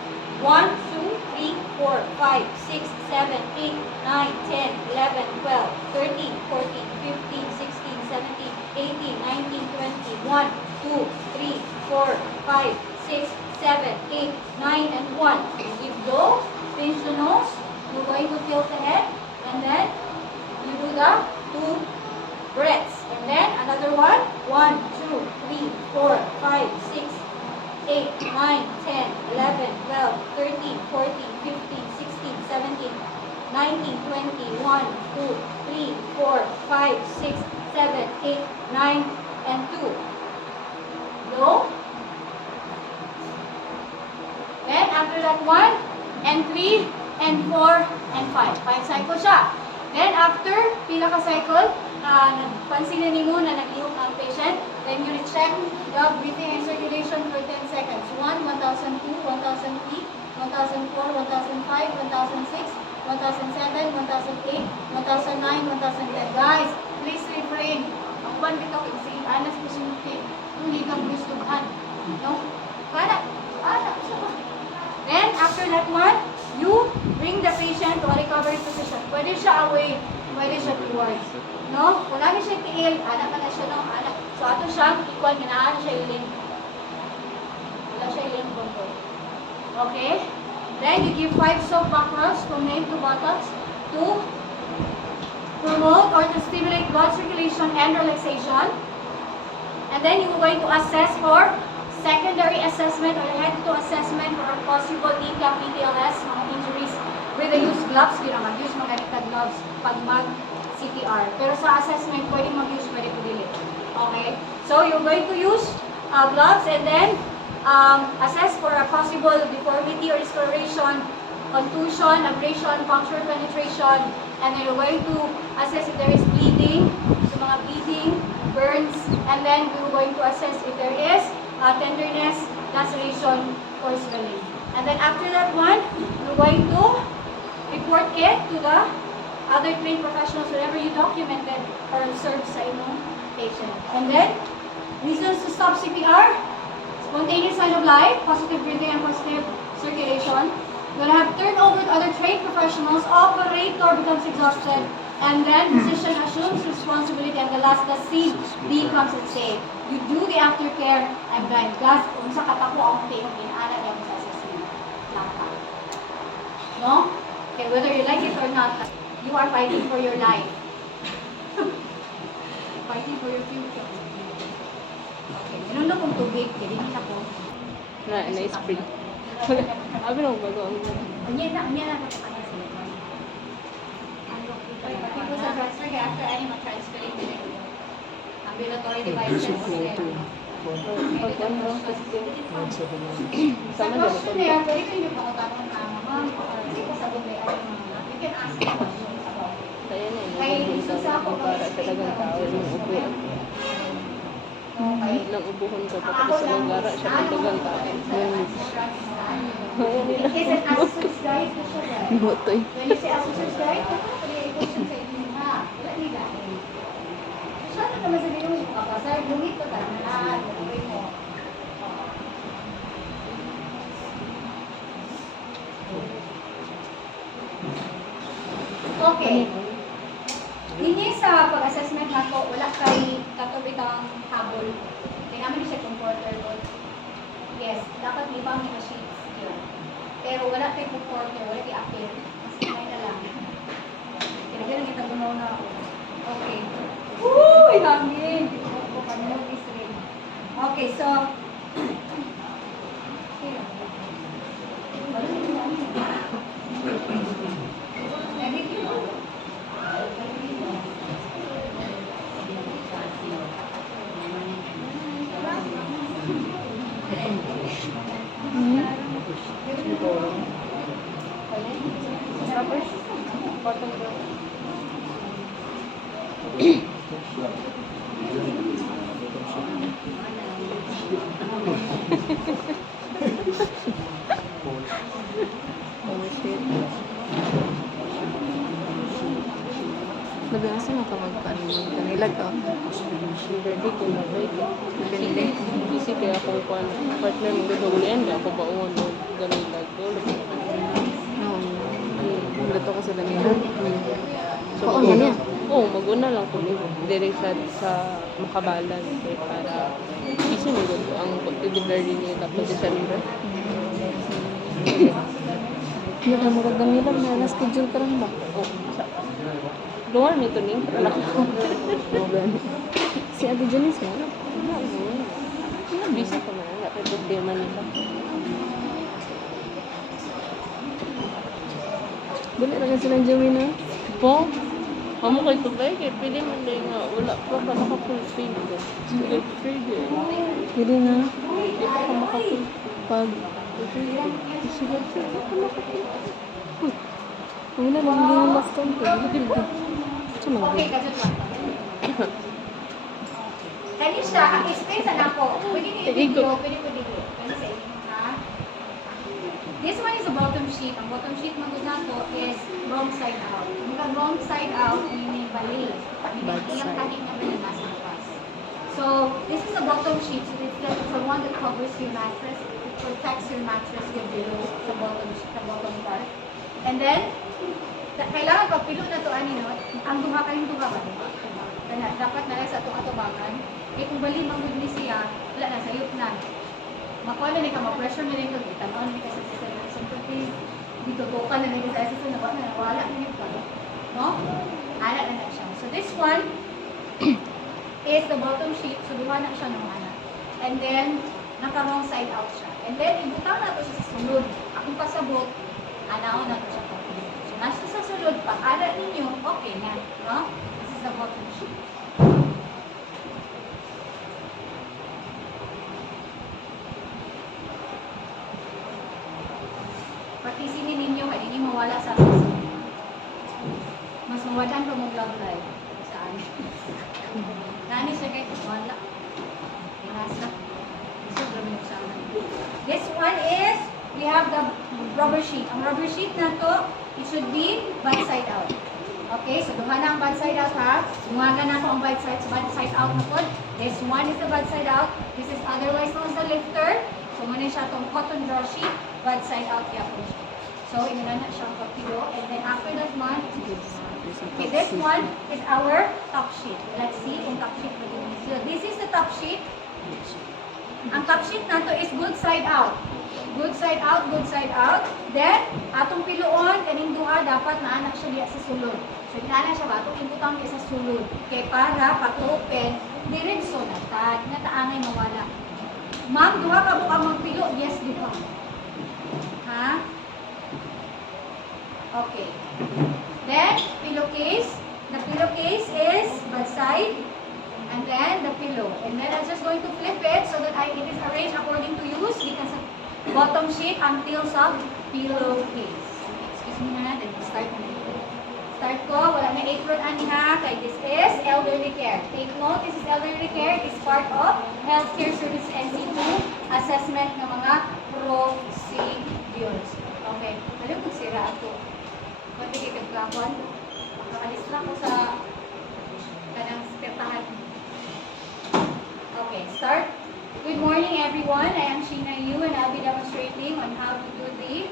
1, 2, 3, 4, 5, 6, 7, 8, 9, 10, 11, 12, 13, 14, 15, 16, 17, 18, 19, 20, 1, 2, 3, 4, 5, 6, 7, 8, 9, and 1. You blow, pinch the nose, you're going to tilt the head, and then you do the 2 breaths. And then another one. 1, 2, 3, 4, 5, 6, 8, 9, 10, 11, 12, 13, 14, 15, 16, 17, 19, 20, 1, 2, 3, 4, 5, 6, 7, 8, 9, and 2. Blow. Then after that 1, and 3, and 4, and 5. 5 cycles siya. Then after pila ka cycle, nagpansinin mo na nag-ihok ang patient, then you check the breathing and circulation for 10 seconds. 1, 1002, 1003, 1004, 1005, 1006, 1007, 1008, 1009, 1010. Guys, please refrain. Ang ban bitaw si Anas ko sinuti. Hindi ka gustuhan. No? Anak, then after that one, you bring the patient to a recovery position. Pwede siya away, pwede siya towards. No? Kung lagi siya tiil, anak ka na siya, no? Anak. So, ato siyang equal, ginaan siya iling. Wala siya iling control. Okay? Then, you give 5 soap backwards from nape to buttocks to promote or to stimulate blood circulation and relaxation. And then, you are going to assess for secondary assessment or head-to assessment for a possible ECAP, PTLS, mga injuries with the use gloves. Hindi na mag-use mga gloves pag mag-CPR. Pero sa assessment, pwedeng mag-use, pwede po dili. Okay? So, you're going to use gloves and then assess for a possible deformity or discoloration, contusion, abrasion, puncture penetration, and then you're going to assess if there is bleeding, so mga bleeding, burns, and then we're going to assess if there is tenderness, laceration, or swelling. And then after that one, we're going to report it to the other trained professionals whenever you documented or observed sa inyong patient. And then, reasons to stop CPR, spontaneous sign of life, positive breathing and positive circulation. You're going to have turnover to other trained professionals, operator becomes exhausted, and then physician assumes responsibility, and the last, the C becomes at stake. You do the aftercare and then plus kung sa katako ang tayo inaala niya sa assessment. Laka. No? Okay, whether you like it or not, you are fighting for your life. Fighting for your future. Okay, meron na kong tubig, hindi na po. Na-spring. Abi na bago ang Anya na kapag sila. People sa transfer kaya after any mag-transferring din ito. Ambulatory devices. Sa question na yan, pwede kayo nagpakatanong na, ma'am, hindi ko sabi na yan, you can ask me questions about it. kaya na Kaya gusto sa ako para talagang tao yung ubo. Okay. Nang ubuhon ko tapos sa magara siya talagang tao. In case an assessor's guide, ito siya guide. Botoy. When you say assessor's guide, ito pala yung question sa inyo ha. Wala nila. Siya na naman sa inyo, kapasar, lumit ko tanan, gawin mo. Okay. Hindi sa pag-assessment nato, wala kay katubig ang habol. Kaya namin siya comfortable. Yes, dapat may bang mga sheets here. Pero wala tayo report niya, wala tayo appeal. Mas kamay na lang. Kaya lang kita gumawa na ako. Okay. Uy, hangin! Opo, panood is ready. Okay, so, here. Everything. Tapos, cotton ball. Oh shit. Nabiyasa na ka magpalimang kanilag ka. Ready ko na ba ito? Depende. Busy kaya ako kung partner mo gusto ulian na ako baungan mo kanilag ko. Dito ko sa damihan. So, Oo, man yan. Oo, mag-una lang ko dire sa makabalan kaya para isunod ko ang delivery niya tapos December. Yung ano ka damihan na na-schedule ka rin ba? Oo. Luwan nito ning anak ko. Si Ate Janice mo? Busy ko na. Wala tayo problema nito. Dali lang silang Joey na. Po? Amo kay tubay kay pili man day nga wala pa ka naka-fulfill ko. Fulfill eh. Pwede na. Hindi pa ka maka-fulfill. Pag... Sige, sige ka maka-fulfill. Ang na lang yung last time ko. Pwede. Ito na. Okay, kasot lang. Kanisha, ang space na ako. Pwede niyo i-video, pwede ko dito. Kani sa inyo, ha? This one is a bottom sheet. Ang bottom sheet mo na to is wrong side out. Kung wrong side out, meaning bali. Bad Iyang side. tanik na ba na nasa labas. So, this is a bottom sheet. So, it's the one that covers your mattress. It protects your mattress with below sa bottom part. And then, kailangan pag pilo na to ani no, ang duha kayong duha ba diba? Kaya dapat na lang sa itong atubangan. Eh kung bali manggod ni siya, wala na sayop na. Makuha na ni ka ma-pressure na rin ko dito. Tanaw ni ka sa sistema. Siyempre, dito to ka na rin sa sistema. Wala na rin ka. No? Ala na siya. So this one is the bottom sheet. So duha na siya ng ana. And then, naka-wrong side out siya. And then, ibutang na to siya sa sulod. Akong pasabot, anaw na to siya. So nasa sa sulod, pag-ala ninyo, okay na. No? This is the bottom sheet. Patisinin ninyo, kaya hindi mawala sa akin. Mas mawalan pa mong love life. Saan? Nani siya kayo, wala. Inasa. Sobrang yung sana. This one is, we have the rubber sheet. Ang rubber sheet na to, it should be bad side out. Okay, so duha na ang bad side out ha. Dumaga na ako ang bad side out na po. This one is the bad side out. This is otherwise known as the lifter. So muna siya itong cotton draw sheet, bad side out kaya po siya. So inuna na siyang kapilo. And then after that one, okay, this one is our top sheet. Let's see kung top sheet mo din. So this is the top sheet. Ang top sheet na to is good side out. Good side out, good side out. Then, atong piluon, kaning duha, dapat naanak siya diya sa sulod. So, inaanak siya ba? Atong ibutang diya sa sulod. Kaya para, pag-open, diretso na ta. Nataangay mawala. Ma'am, duha ka buka magpilo? Yes, duha. Ha? Okay. Then, pillowcase. The pillowcase is bad side. And then, the pillow. And then, I'm just going to flip it so that it is arranged according to use. Because bottom sheet until sa pillowcase. Excuse me na natin. Start na natin. Start ko. Wala na apron ani ha. Kaya this is elderly care. Take note, this is elderly care. It is part of Healthcare Service NC2 assessment ng mga procedures. Okay. Alam mo, sira ako. Pati kay kagkakon. Nakalistra ko sa kanang spetahan. Okay, start. Good morning, everyone. I am Sheena Yu, and I'll be demonstrating on how to do the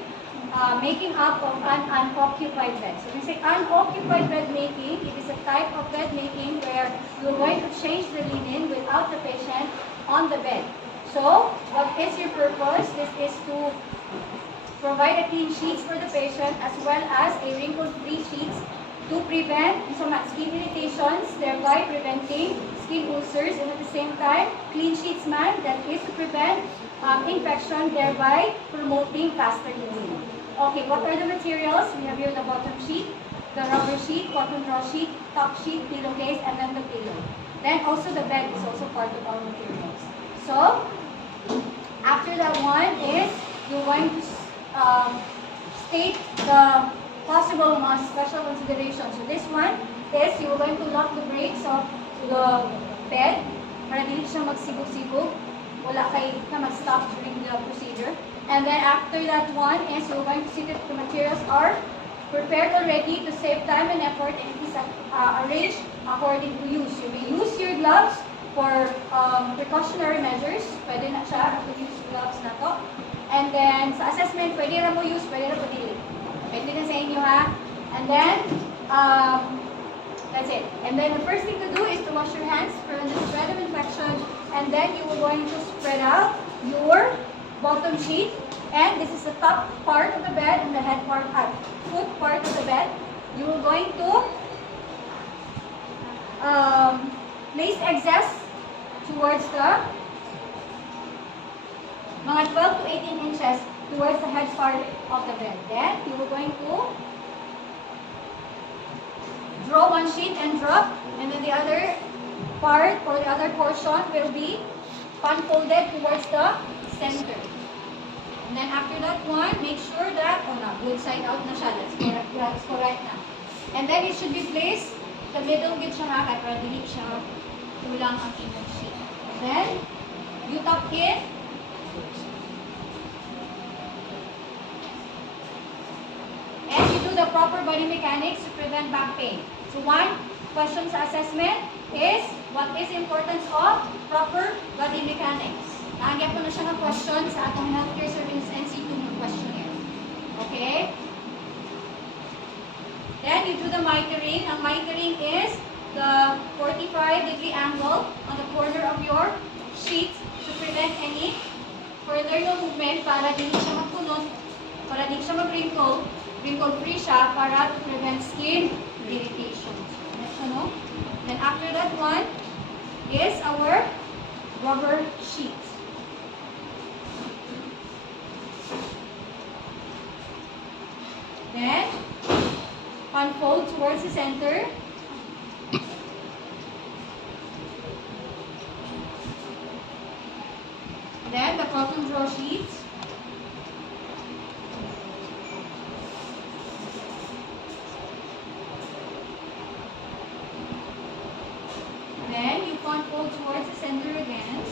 making up of an unoccupied bed. So, when we say unoccupied bed making, it is a type of bed making where you're going to change the linen without the patient on the bed. So, what is your purpose? This is to provide a clean sheets for the patient as well as a wrinkle-free sheets to prevent skin irritations, thereby preventing skin ulcers, and at the same time, clean sheets man, that is to prevent infection, thereby promoting faster healing. Okay, what are the materials? We have here the bottom sheet, the rubber sheet, cotton draw sheet, top sheet, pillowcase, and then the pillow. Then also the bed is also part of our materials. So, after that one is, you're going to state the possible mga special considerations. So this one is, you're going to lock the brakes of the bed para dili siya magsibog-sibog. Wala kay na mag-stop during the procedure. And then after that one is, you're going to see that the materials are prepared already to save time and effort, and it is arranged according to use. You may use your gloves for precautionary measures. Pwede na siya to use gloves na to. And then sa assessment, pwede na mo use, pwede na po dili. Pwede na sa inyo ha. And then, that's it. And then the first thing to do is to wash your hands to prevent the spread of infection. And then you will going to spread out your bottom sheet. And this is the top part of the bed and the head part, foot part of the bed. You are going to place excess towards the mga 12 to 18 inches towards the head part of the bed. Then you are going to draw one sheet and drop, and then the other part or the other portion will be unfolded towards the center. And then after that one, make sure that, good side out na siya. That's correct na. And then it should be placed, the middle gid siya ha, kaya para dili siya tulang ang inyong sheet. And then, you tuck in. And you do the proper body mechanics to prevent back pain. So one question sa assessment is, what is the importance of proper body mechanics? Naanggap ko na siya ng question sa atong healthcare service NC2 questionnaire. Okay? Then you do the mitering. Ang mitering is the 45-degree angle on the corner of your sheet to prevent any further movement para hindi siya magpunot, para hindi siya mag-wrinkle, wrinkle-free siya para to prevent skin irritation. No? Then after that one is our rubber sheet. Then unfold towards the center. Then the cotton draw sheet. Then you unfold towards the center again.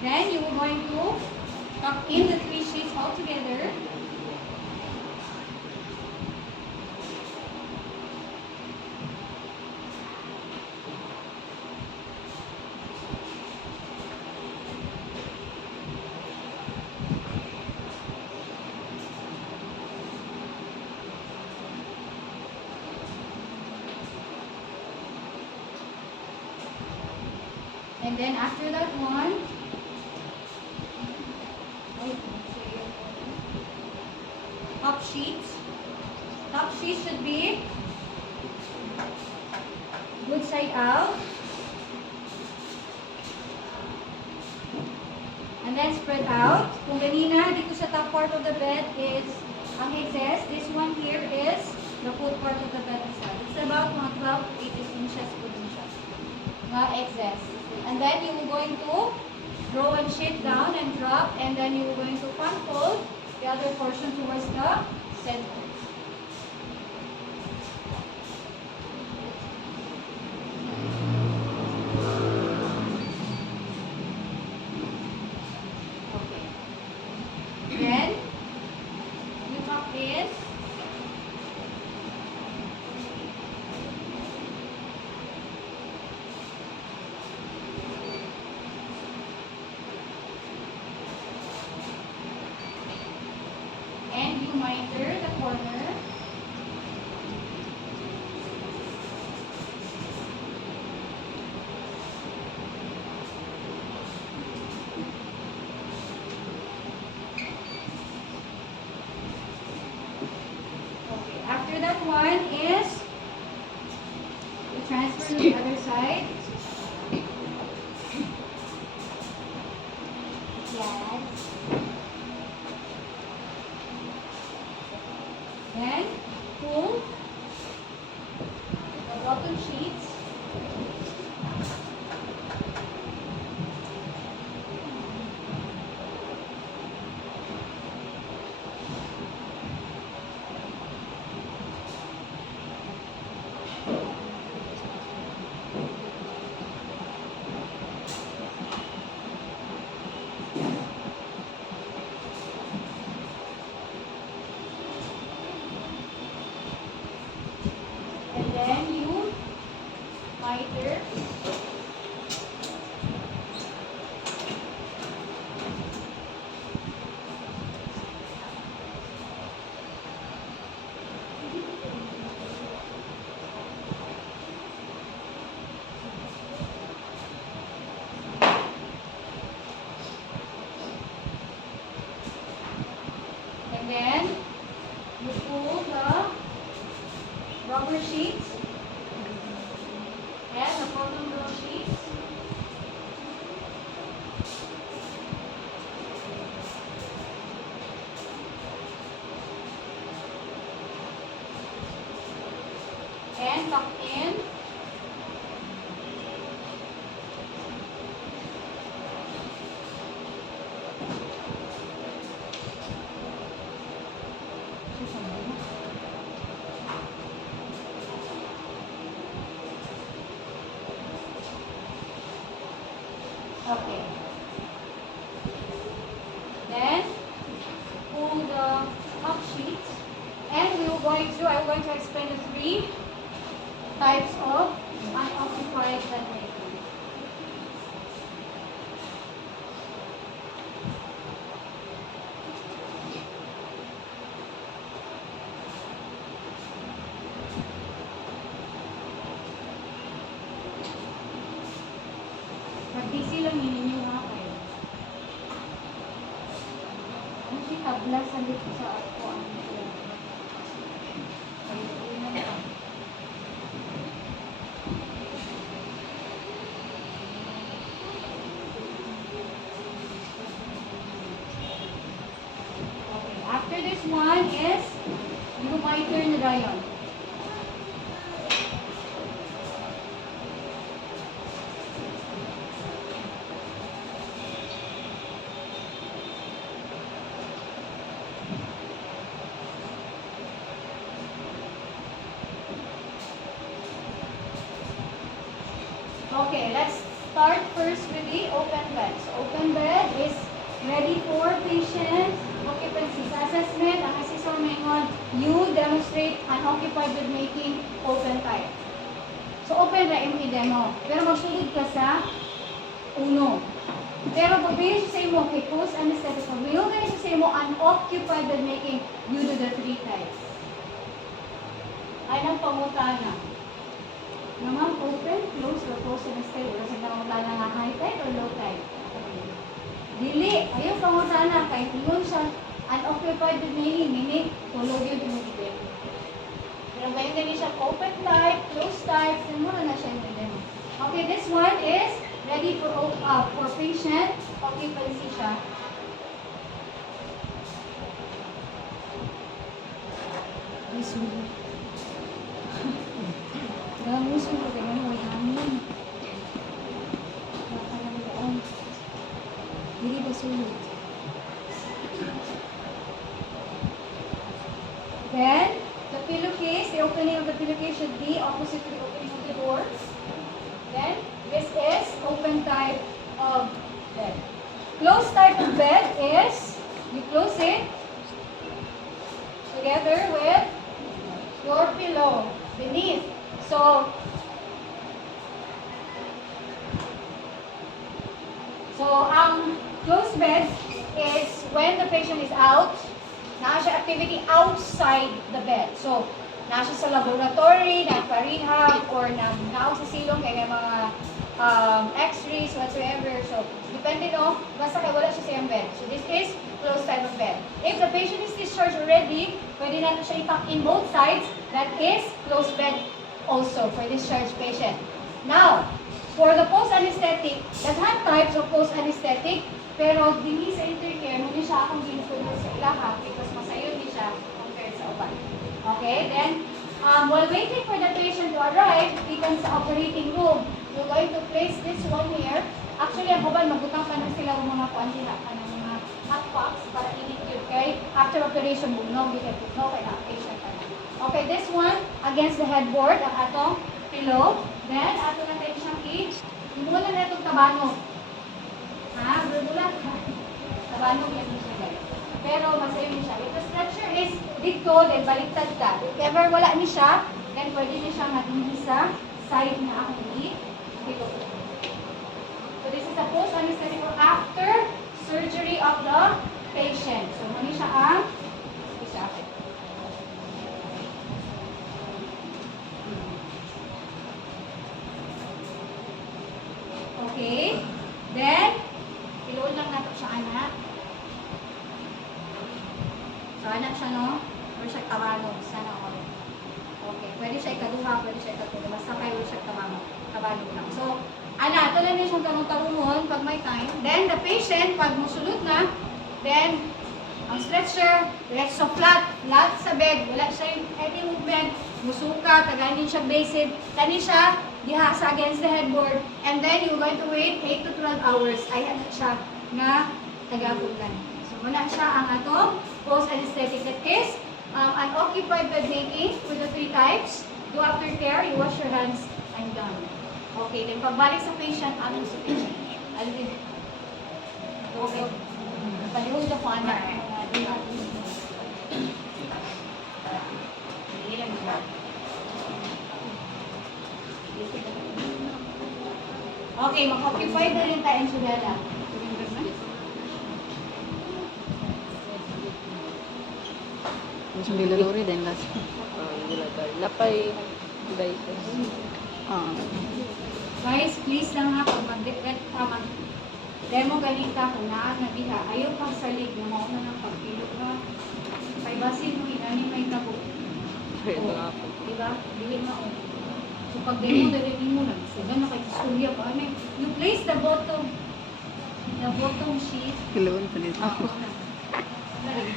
Then you are going to tuck in the three sheets all together. And then after that one, top sheets. Top sheet should be good side out. And then spread out. Kung ganina, dito sa top part of the bed is ang excess. This one here is the foot part of the bed itself. It's about mga 12 to 18 inches po din siya. Mga excess. And then you are going to draw one sheet down and drop, and then you are going to unfold the other portion towards the center. Okay. Then you tuck in. And you miter the corner. one is we transfer to the other side. Yes. Then pull the bottom sheets. And then you miter. And then you pull the rubber sheets and the cotton roll sheets. And tuck in. Okay. Then pull the up sheets, and I'm going to explain the three types of unoccupied bed making. Mag-busy lang ninyo nga kayo. Ano si tabla sa dito sa ako ang ito? Okay, after this one is you miter na rayon. Okay, let's start first with the open bed. So, open bed is ready for patient occupancy. Sa assessment, ang assessor maingon, you demonstrate unoccupied bed making open type. So, open na yung i-demo. Pero magsulod ka sa uno. Pero pagbihin siya sa imo, okay, post anesthetic. Pagbihin siya sa imo, unoccupied bed making, you do the three types. Ay, nang pangutana. Naman, open, close, or close anesthetic. Wala sa pangutana nga high tide or low tide. Dili, ayaw pangutana. Kaya ingon siya, unoccupied bed making, meaning, tulog yun pinag-ibig. Pero ngayon ganyan siya, open type, close type, mura na siya yung demo. Okay, this one is ready for patient occupancy siya. This one. Gamos ko pag ganyan, may hangin. Nakakalagaan. Hindi ba sulit? Then, the pillowcase, the opening of the pillowcase should be opposite to the opening of the doors. Then, this is open type of bed. Closed type of bed is, you close it together with your pillow beneath. So closed bed is when the patient is out, na siya activity outside the bed. So, na siya sa laboratory, nagpa-rehab, or nao sa silong, kaya mga x-rays, whatsoever. So, depende no, basta kaya wala siya sa iyang bed. So, this is closed type of bed. If the patient is discharged already, pwede natin siya i-tuck in both sides That is closed bed also for discharge patient. Now, for the post-anesthetic, daghan types of post-anesthetic, pero dili sa intercare, muna siya akong ginutunan sa ilaha because masayon ni siya compared sa uban. Okay, then, while waiting for the patient to arrive, gikan sa operating room, you're going to place this one here. Actually, ang uban, magbutang pa na sila ng mga kuantiha, ng mga hot box para i-liquid, okay? After operation, bugnaw, gikan bugnaw, kaya na-patient ka na. Okay, this one, against the headboard, ang atong pillow. Then, ato na tayo siyang cage. Muna na itong tabanog. Ha? Berdulat. Tabanog yan siya guys. Pero, masayo niya siya. If the stretcher is dito, then baliktad ka. If ever wala niya siya, then pwede niya siya matindi sa side na akong pillow. So, this is the post-anesthetic or after surgery of the patient. So, muna siya ang isa. Okay. Then, piloon lang natin siya anak. So, anak siya, no? Or siya tawanog. Sana all. Okay. Pwede siya ikaduha, pwede siya ikatulo. Basta kayo siya tawanog lang. So, anak, ito lang din siyang tanong-tanungon pag may time. Then, the patient, pag musulod na, then, ang stretcher, let's so flat sa bed. Wala siya any movement. Musuka, kaganin siya basic. Kani siya, diha sa against the headboard. And then, you're going to wait 8 to 12 hours. Ayan na siya na tagapugan. So, muna siya ang atong post-anesthetic. That is, unoccupied bed making with the 3 types. Do aftercare, you wash your hands, and done. Okay, then pagbalik sa patient, anong sa patient? Alvin. Okay. Palihog na po, anak. Okay, mag-occupy na rin tayo sa dala. Mas biluluri din last. Wala tayo. Lapay, dices. Guys, please lang ha, pag demo galing ka kung naan na diha, ayaw pang salig na mauna ng pagpilo ka. Kay basin mo, inani may tabo. Ito nga po. Diba? Dili na o. So pag demo, dalhin mo lang. Sila na kay istorya pa. Ano, you place the bottom sheet. Kiloon pa nito.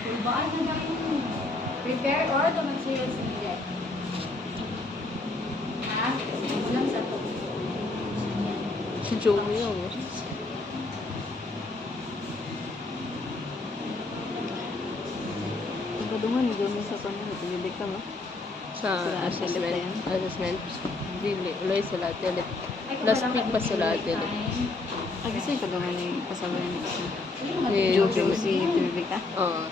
Kulbaan na dahil mo. Prepare or the materials needed. Ha? Ulang sa to. Si Joey yun. Pagkadungan ni Jomi sa kanila, tinidig ka mo. Sa Sa assessment. assessment. Dili. Uloy sila. Dili. Last week pa sila. Dili. Ay, kasi kadungan ni kasabay ni kasi. Eh, Jojo si tinidig ka. Oo.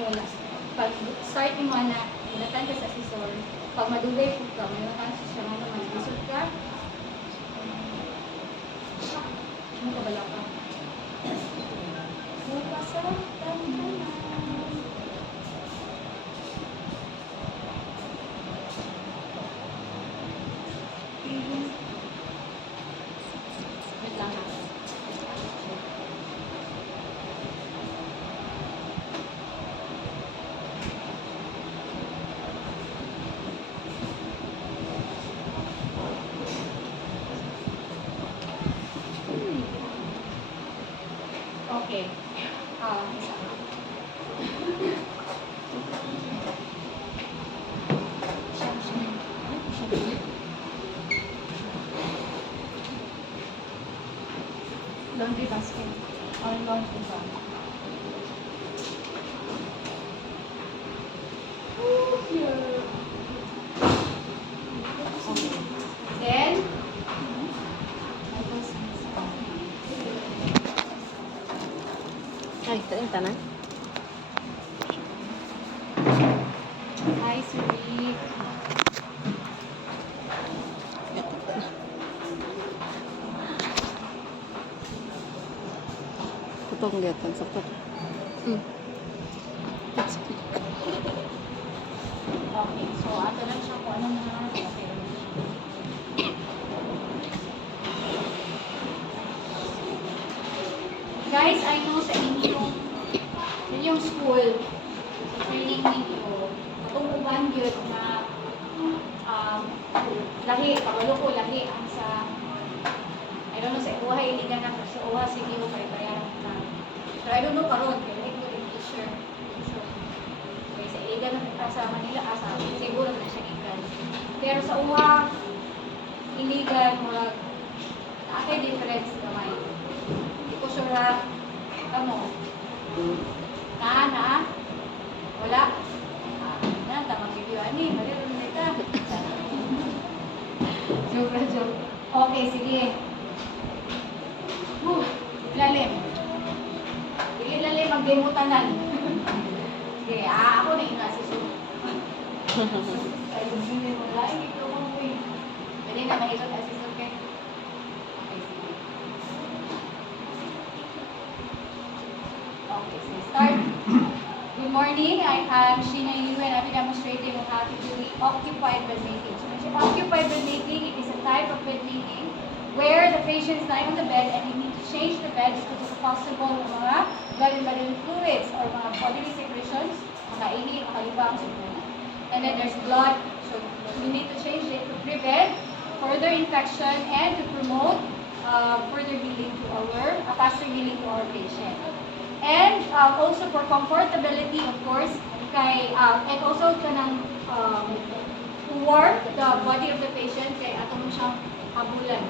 Wala. Pag start mo na, ilatan ka sa assessor, pag madugay po ka, may matansi siya nga naman, isod ka, ano ka bala ka? Mupasarap ka naman. Wait lang ha. Okay. Isa. Laundry basket. Or laundry bag. Okay. Then, Ay, ito yung tanan. hi, Suri. Kutong gatan sa kot. Okay, so ato lang siya kung ano na. Okay. training ninyo, matungkuban yun na lahi, kabalo ko lahi ang sa I don't know sa uha iligan na sa uha sige mo kay bayaran na. So I don't know karon kay like ko rin sure. So kay sa iligan na sa Manila asa siguro na siya ikan. Pero sa uha iligan murag atay difference gamay. Hindi ko sure ha kamo. Na wala. Na tamang video ani, mali ron nita. Joke. Okay, sige. Lalim. Dili lalim ang gemutanan. Okay, ako na inasiso. Ay, hindi mo lang ito mo eh. Pwede na mahilot asiso kay. Okay, sige. Okay, so start. Good morning, I am Sheena Yu and I'll be demonstrating on how to do the occupied bed making. So, when you occupied bed making, it is a type of bed making where the patient is lying on the bed and you need to change the bed because of possible mga blood and bodily fluids or mga bodily secretions, mga ihi, mga libang, siguro. And then there's blood, so you need to change it to prevent further infection and to promote further healing to faster healing to our patient. And also for comfortability, of course, and also kanang to warm the body of the patient kay atong siyang habulan.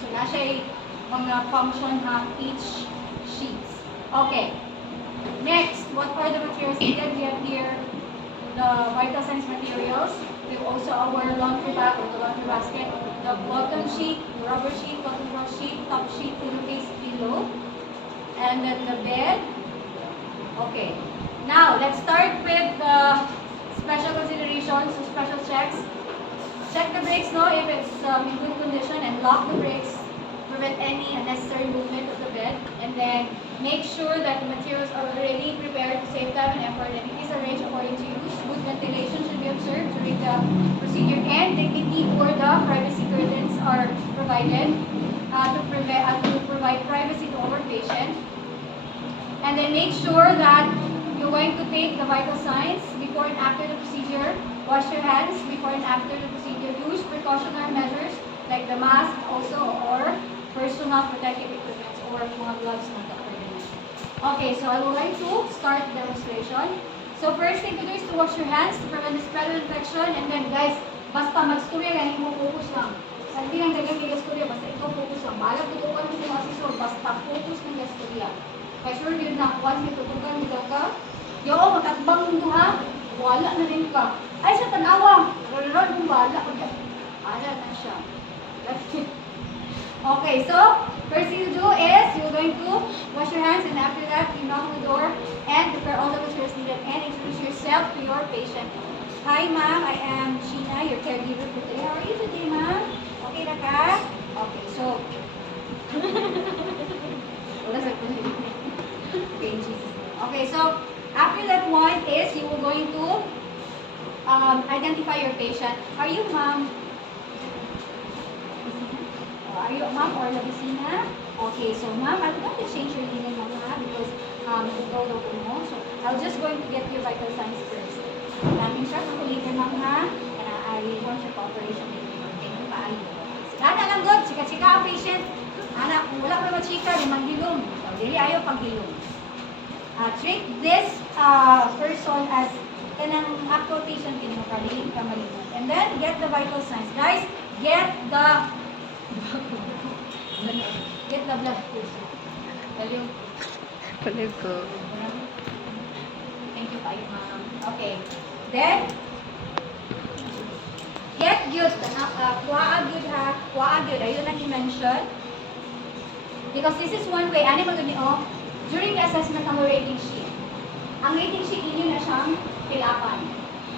So na siya mga function ha each sheets. Okay. Next, what are the materials needed? We have here the vital signs materials. We have also our laundry bag or the laundry basket, the bottom sheet, the rubber sheet, cotton ball sheet, top sheet, pillowcase, pillow. And then the bed. Okay. Now, let's start with the special considerations, so special checks. Check the brakes, no, if it's in good condition, and lock the brakes. Prevent any unnecessary movement of the bed. And then make sure that the materials are already prepared to save time and effort, and it is arranged according to use. Good ventilation should be observed during the procedure, and dignity for the privacy curtains are provided. To provide privacy to our patient. And then make sure that you're going to take the vital signs before and after the procedure. Wash your hands before and after the procedure. Use precautionary measures like the mask also or personal protective equipment or mga gloves na Okay, so I would like to start the demonstration. So first thing to do is to wash your hands to prevent the spread of infection. And then guys, basta mag-storya lang, mo focus lang. Hindi lang dagang gastorya, basta ikaw focus lang. Balag tutukan mo yung asisor, basta focus ng gastorya. Kaya sure yun na, once may tutukan mo ka, yung matatbang mo ha, wala na rin ka. Ay, sa tanawa, rararad mo wala. Ala na siya. Okay, so, first thing to do is, you're going to wash your hands and after that, you knock on the door and prepare all the materials needed and introduce yourself to your patient. Hi ma'am, I am Sheena, your caregiver for today. How are you today ma'am? Okay na ka? Okay, so wala sa okay, Jesus. Okay, so after that one is you are going to identify your patient. Are you ma'am? Are you ma'am or Labicina? Okay, so ma'am, I'm going to change your linen ma'am because you go to mo. So I'll just going to get your vital signs first. Namin siya kung linen ma'am ha. And I want your cooperation with you. Thank you paayo. Gana lang good, chika-chika ang patient. Anak, kung wala pa naman chika, di manghilom. So, dili ayaw paghilom. Treat this person as kanang actual patient din mo kali kamalimot. And then, get the vital signs. Guys, get the blood pressure. Dali. Palig ko. Thank you, ma'am. Okay. Then, get good. Kuha good ha. Kuha good. Ayun ang i-mention. Because this is one way. Ano mo niyo? During the assessment ng rating sheet. Ang rating sheet ninyo na siyang pilapan.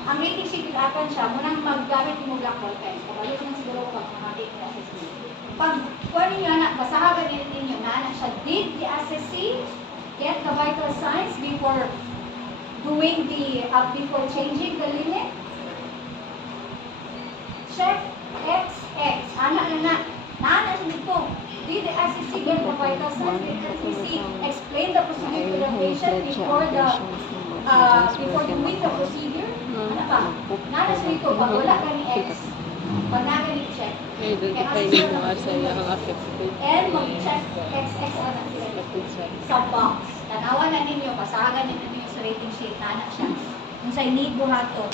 Ang rating sheet pilapan siya, munang maggamit mo black ball pen. Kapag yun siguro pag makakita ng assessment. Pag kuha ninyo anak, basahagan ninyo na anak siya. Did the assessee get the vital signs before doing before changing the linen? Check XX. Anak na. Nana siya dito. Did the assessee get the vital signs? Did the assessee explain the procedure to the patient before the before doing the procedure, ano ba? Nana siya dito, pag wala ka ni X, pag na ka ni check, I-identify niyo kung asa yung affected. and mag-check XX ano siya Affected side. sa box. Tanawan na ninyo, pasagan na ninyo sa rating sheet, nana siya. Kung sa'yo need buhaton.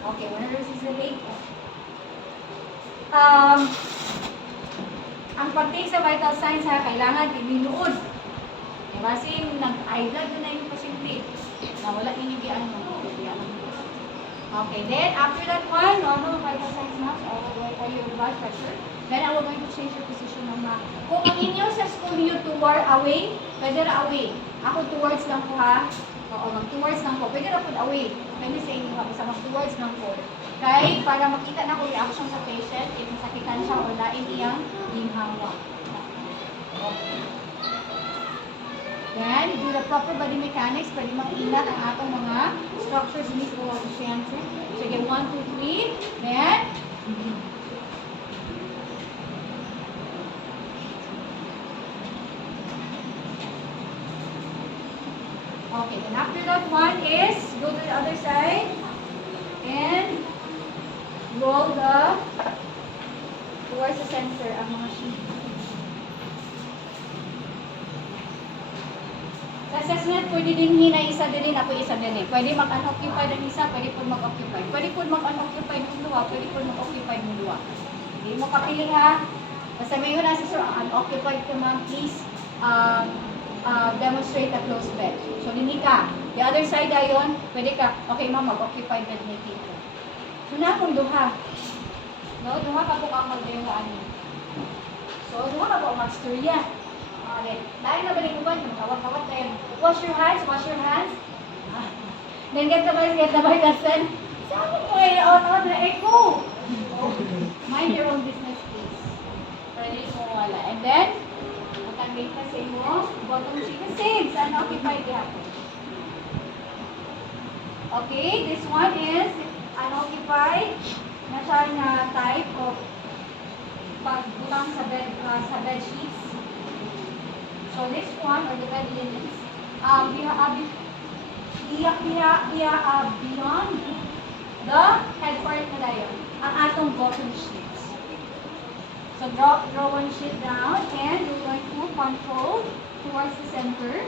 Okay, 168. Ang pag-take sa vital signs ha, kailangan ibinuod. Diba? Kasi nag-eye blood na yung pasyente. Na wala inigian mo. Okay, then after that one, normal vital signs now, so for your blood pressure. Then I will going to change your position ng ma. Kung ang inyo sa school niyo toward away, pwede na away. Ako towards lang po ha. Oo, mag-towards lang po. Pwede na po away. Pwede sa inyo ha, basta mag-towards lang po. Kaya para makita na kung reaction sa patient, if masakitan siya o lain iyang ginhawa. Okay. Then, do the proper body mechanics. Pwede mag-ingat ang atong mga structures in this coefficient. So, again, 1, 2, 3. Then, okay, then after that one is, go to the other side. And, roll towards the center ang mga sheet. Sa assessment, pwede din hinay isa din, ako isa din. Pwede mag-unoccupy ng isa, pwede po mag-occupy. Pwede po mag-unoccupy ng dua, pwede po mag-occupy ng dua. Hindi mo kapili ha. Basta may yun nasa sir, unoccupied ka ma'am, please demonstrate a closed bed. So, hindi ka. The other side ayon, pwede ka, okay ma'am, mag-occupy bed may dito. So, na kung duha. No, duha ka po ang mag-dayungaan niyo. So, duha ka po ang mag-storya. Okay. Dahil na balik uban, kawat-kawat kayo. Wash your hands, wash your hands. Then get the lesson. Saan mo kayo out na echo? Mind your own business, please. Pwede mo wala. And then, matanggal ka sa inyo, bottom sheet. Same, saan occupied yapon. Okay, this one is unoccupied na siya na type of pagbutang sa bed sheets. So this one, or the bed linens, beyond the head part na dayon, ang atong bottom sheets. So draw one sheet down, and you're going to unfold towards the center.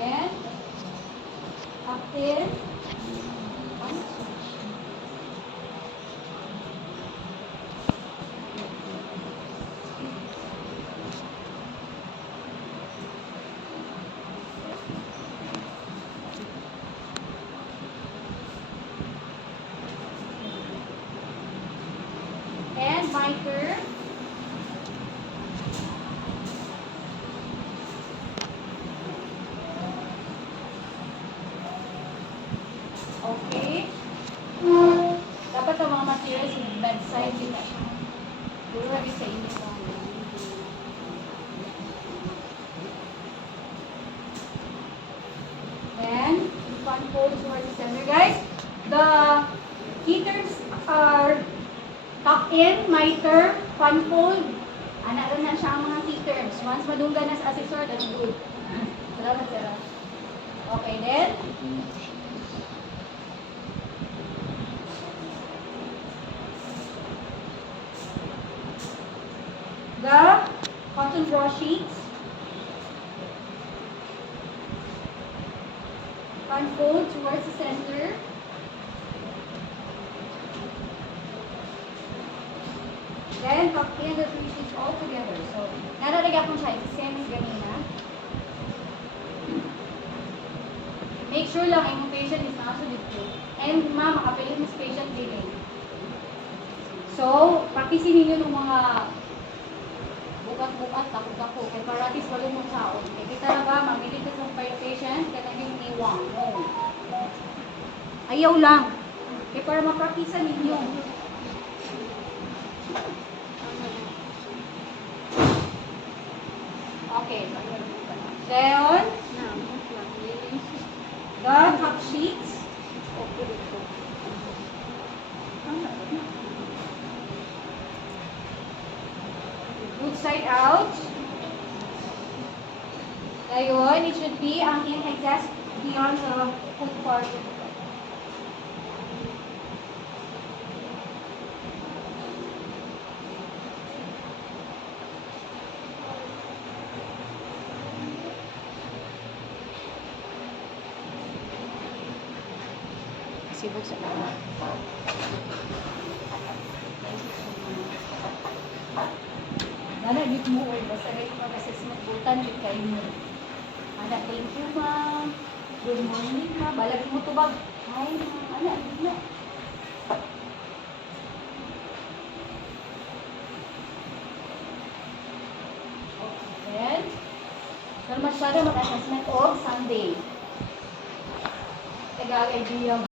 Then, up there, and miter. Okay. Dapat ang mga materials sa bedside din na siya. Duro rin sa inyo. Then, unfold towards the center. Guys, the key terms are tuck in, miter, unfold. Ana rin na siya ang mga key terms. Once madunggan na sa assessor, that's good. Salamat, Sarah. Okay, then. The cotton draw sheets. Unfold towards the center. Then, tuck in the three sheets all together. So, nararagay akong siya. It's the same as ganina. Make sure lang yung patient is nasa dito. And, ma'am, makapilit mas patient din eh. So, practicein ninyo ng mga bukat-bukat, dako-dako. Kaya paratis wala mong saon. Kaya kita na ba, mamili ka sa fire patient, kaya naging iwang. No. Ayaw lang. Kaya para mapracticean ninyo. Okay. Then, the top sheets. Good side out. Ngayon, it should be ang in-exhaust beyond the foot part. Sibog sa mga. Nana, yun mo, or basta kayo mag-assessment butan, yun kayo mo. Anak, thank you, ma'am. Good morning, ma'am. Balag mo to bag. Hi, ma'am. Anak, yun na. Then, so masyado mag-assessment of Sunday. Tagal idea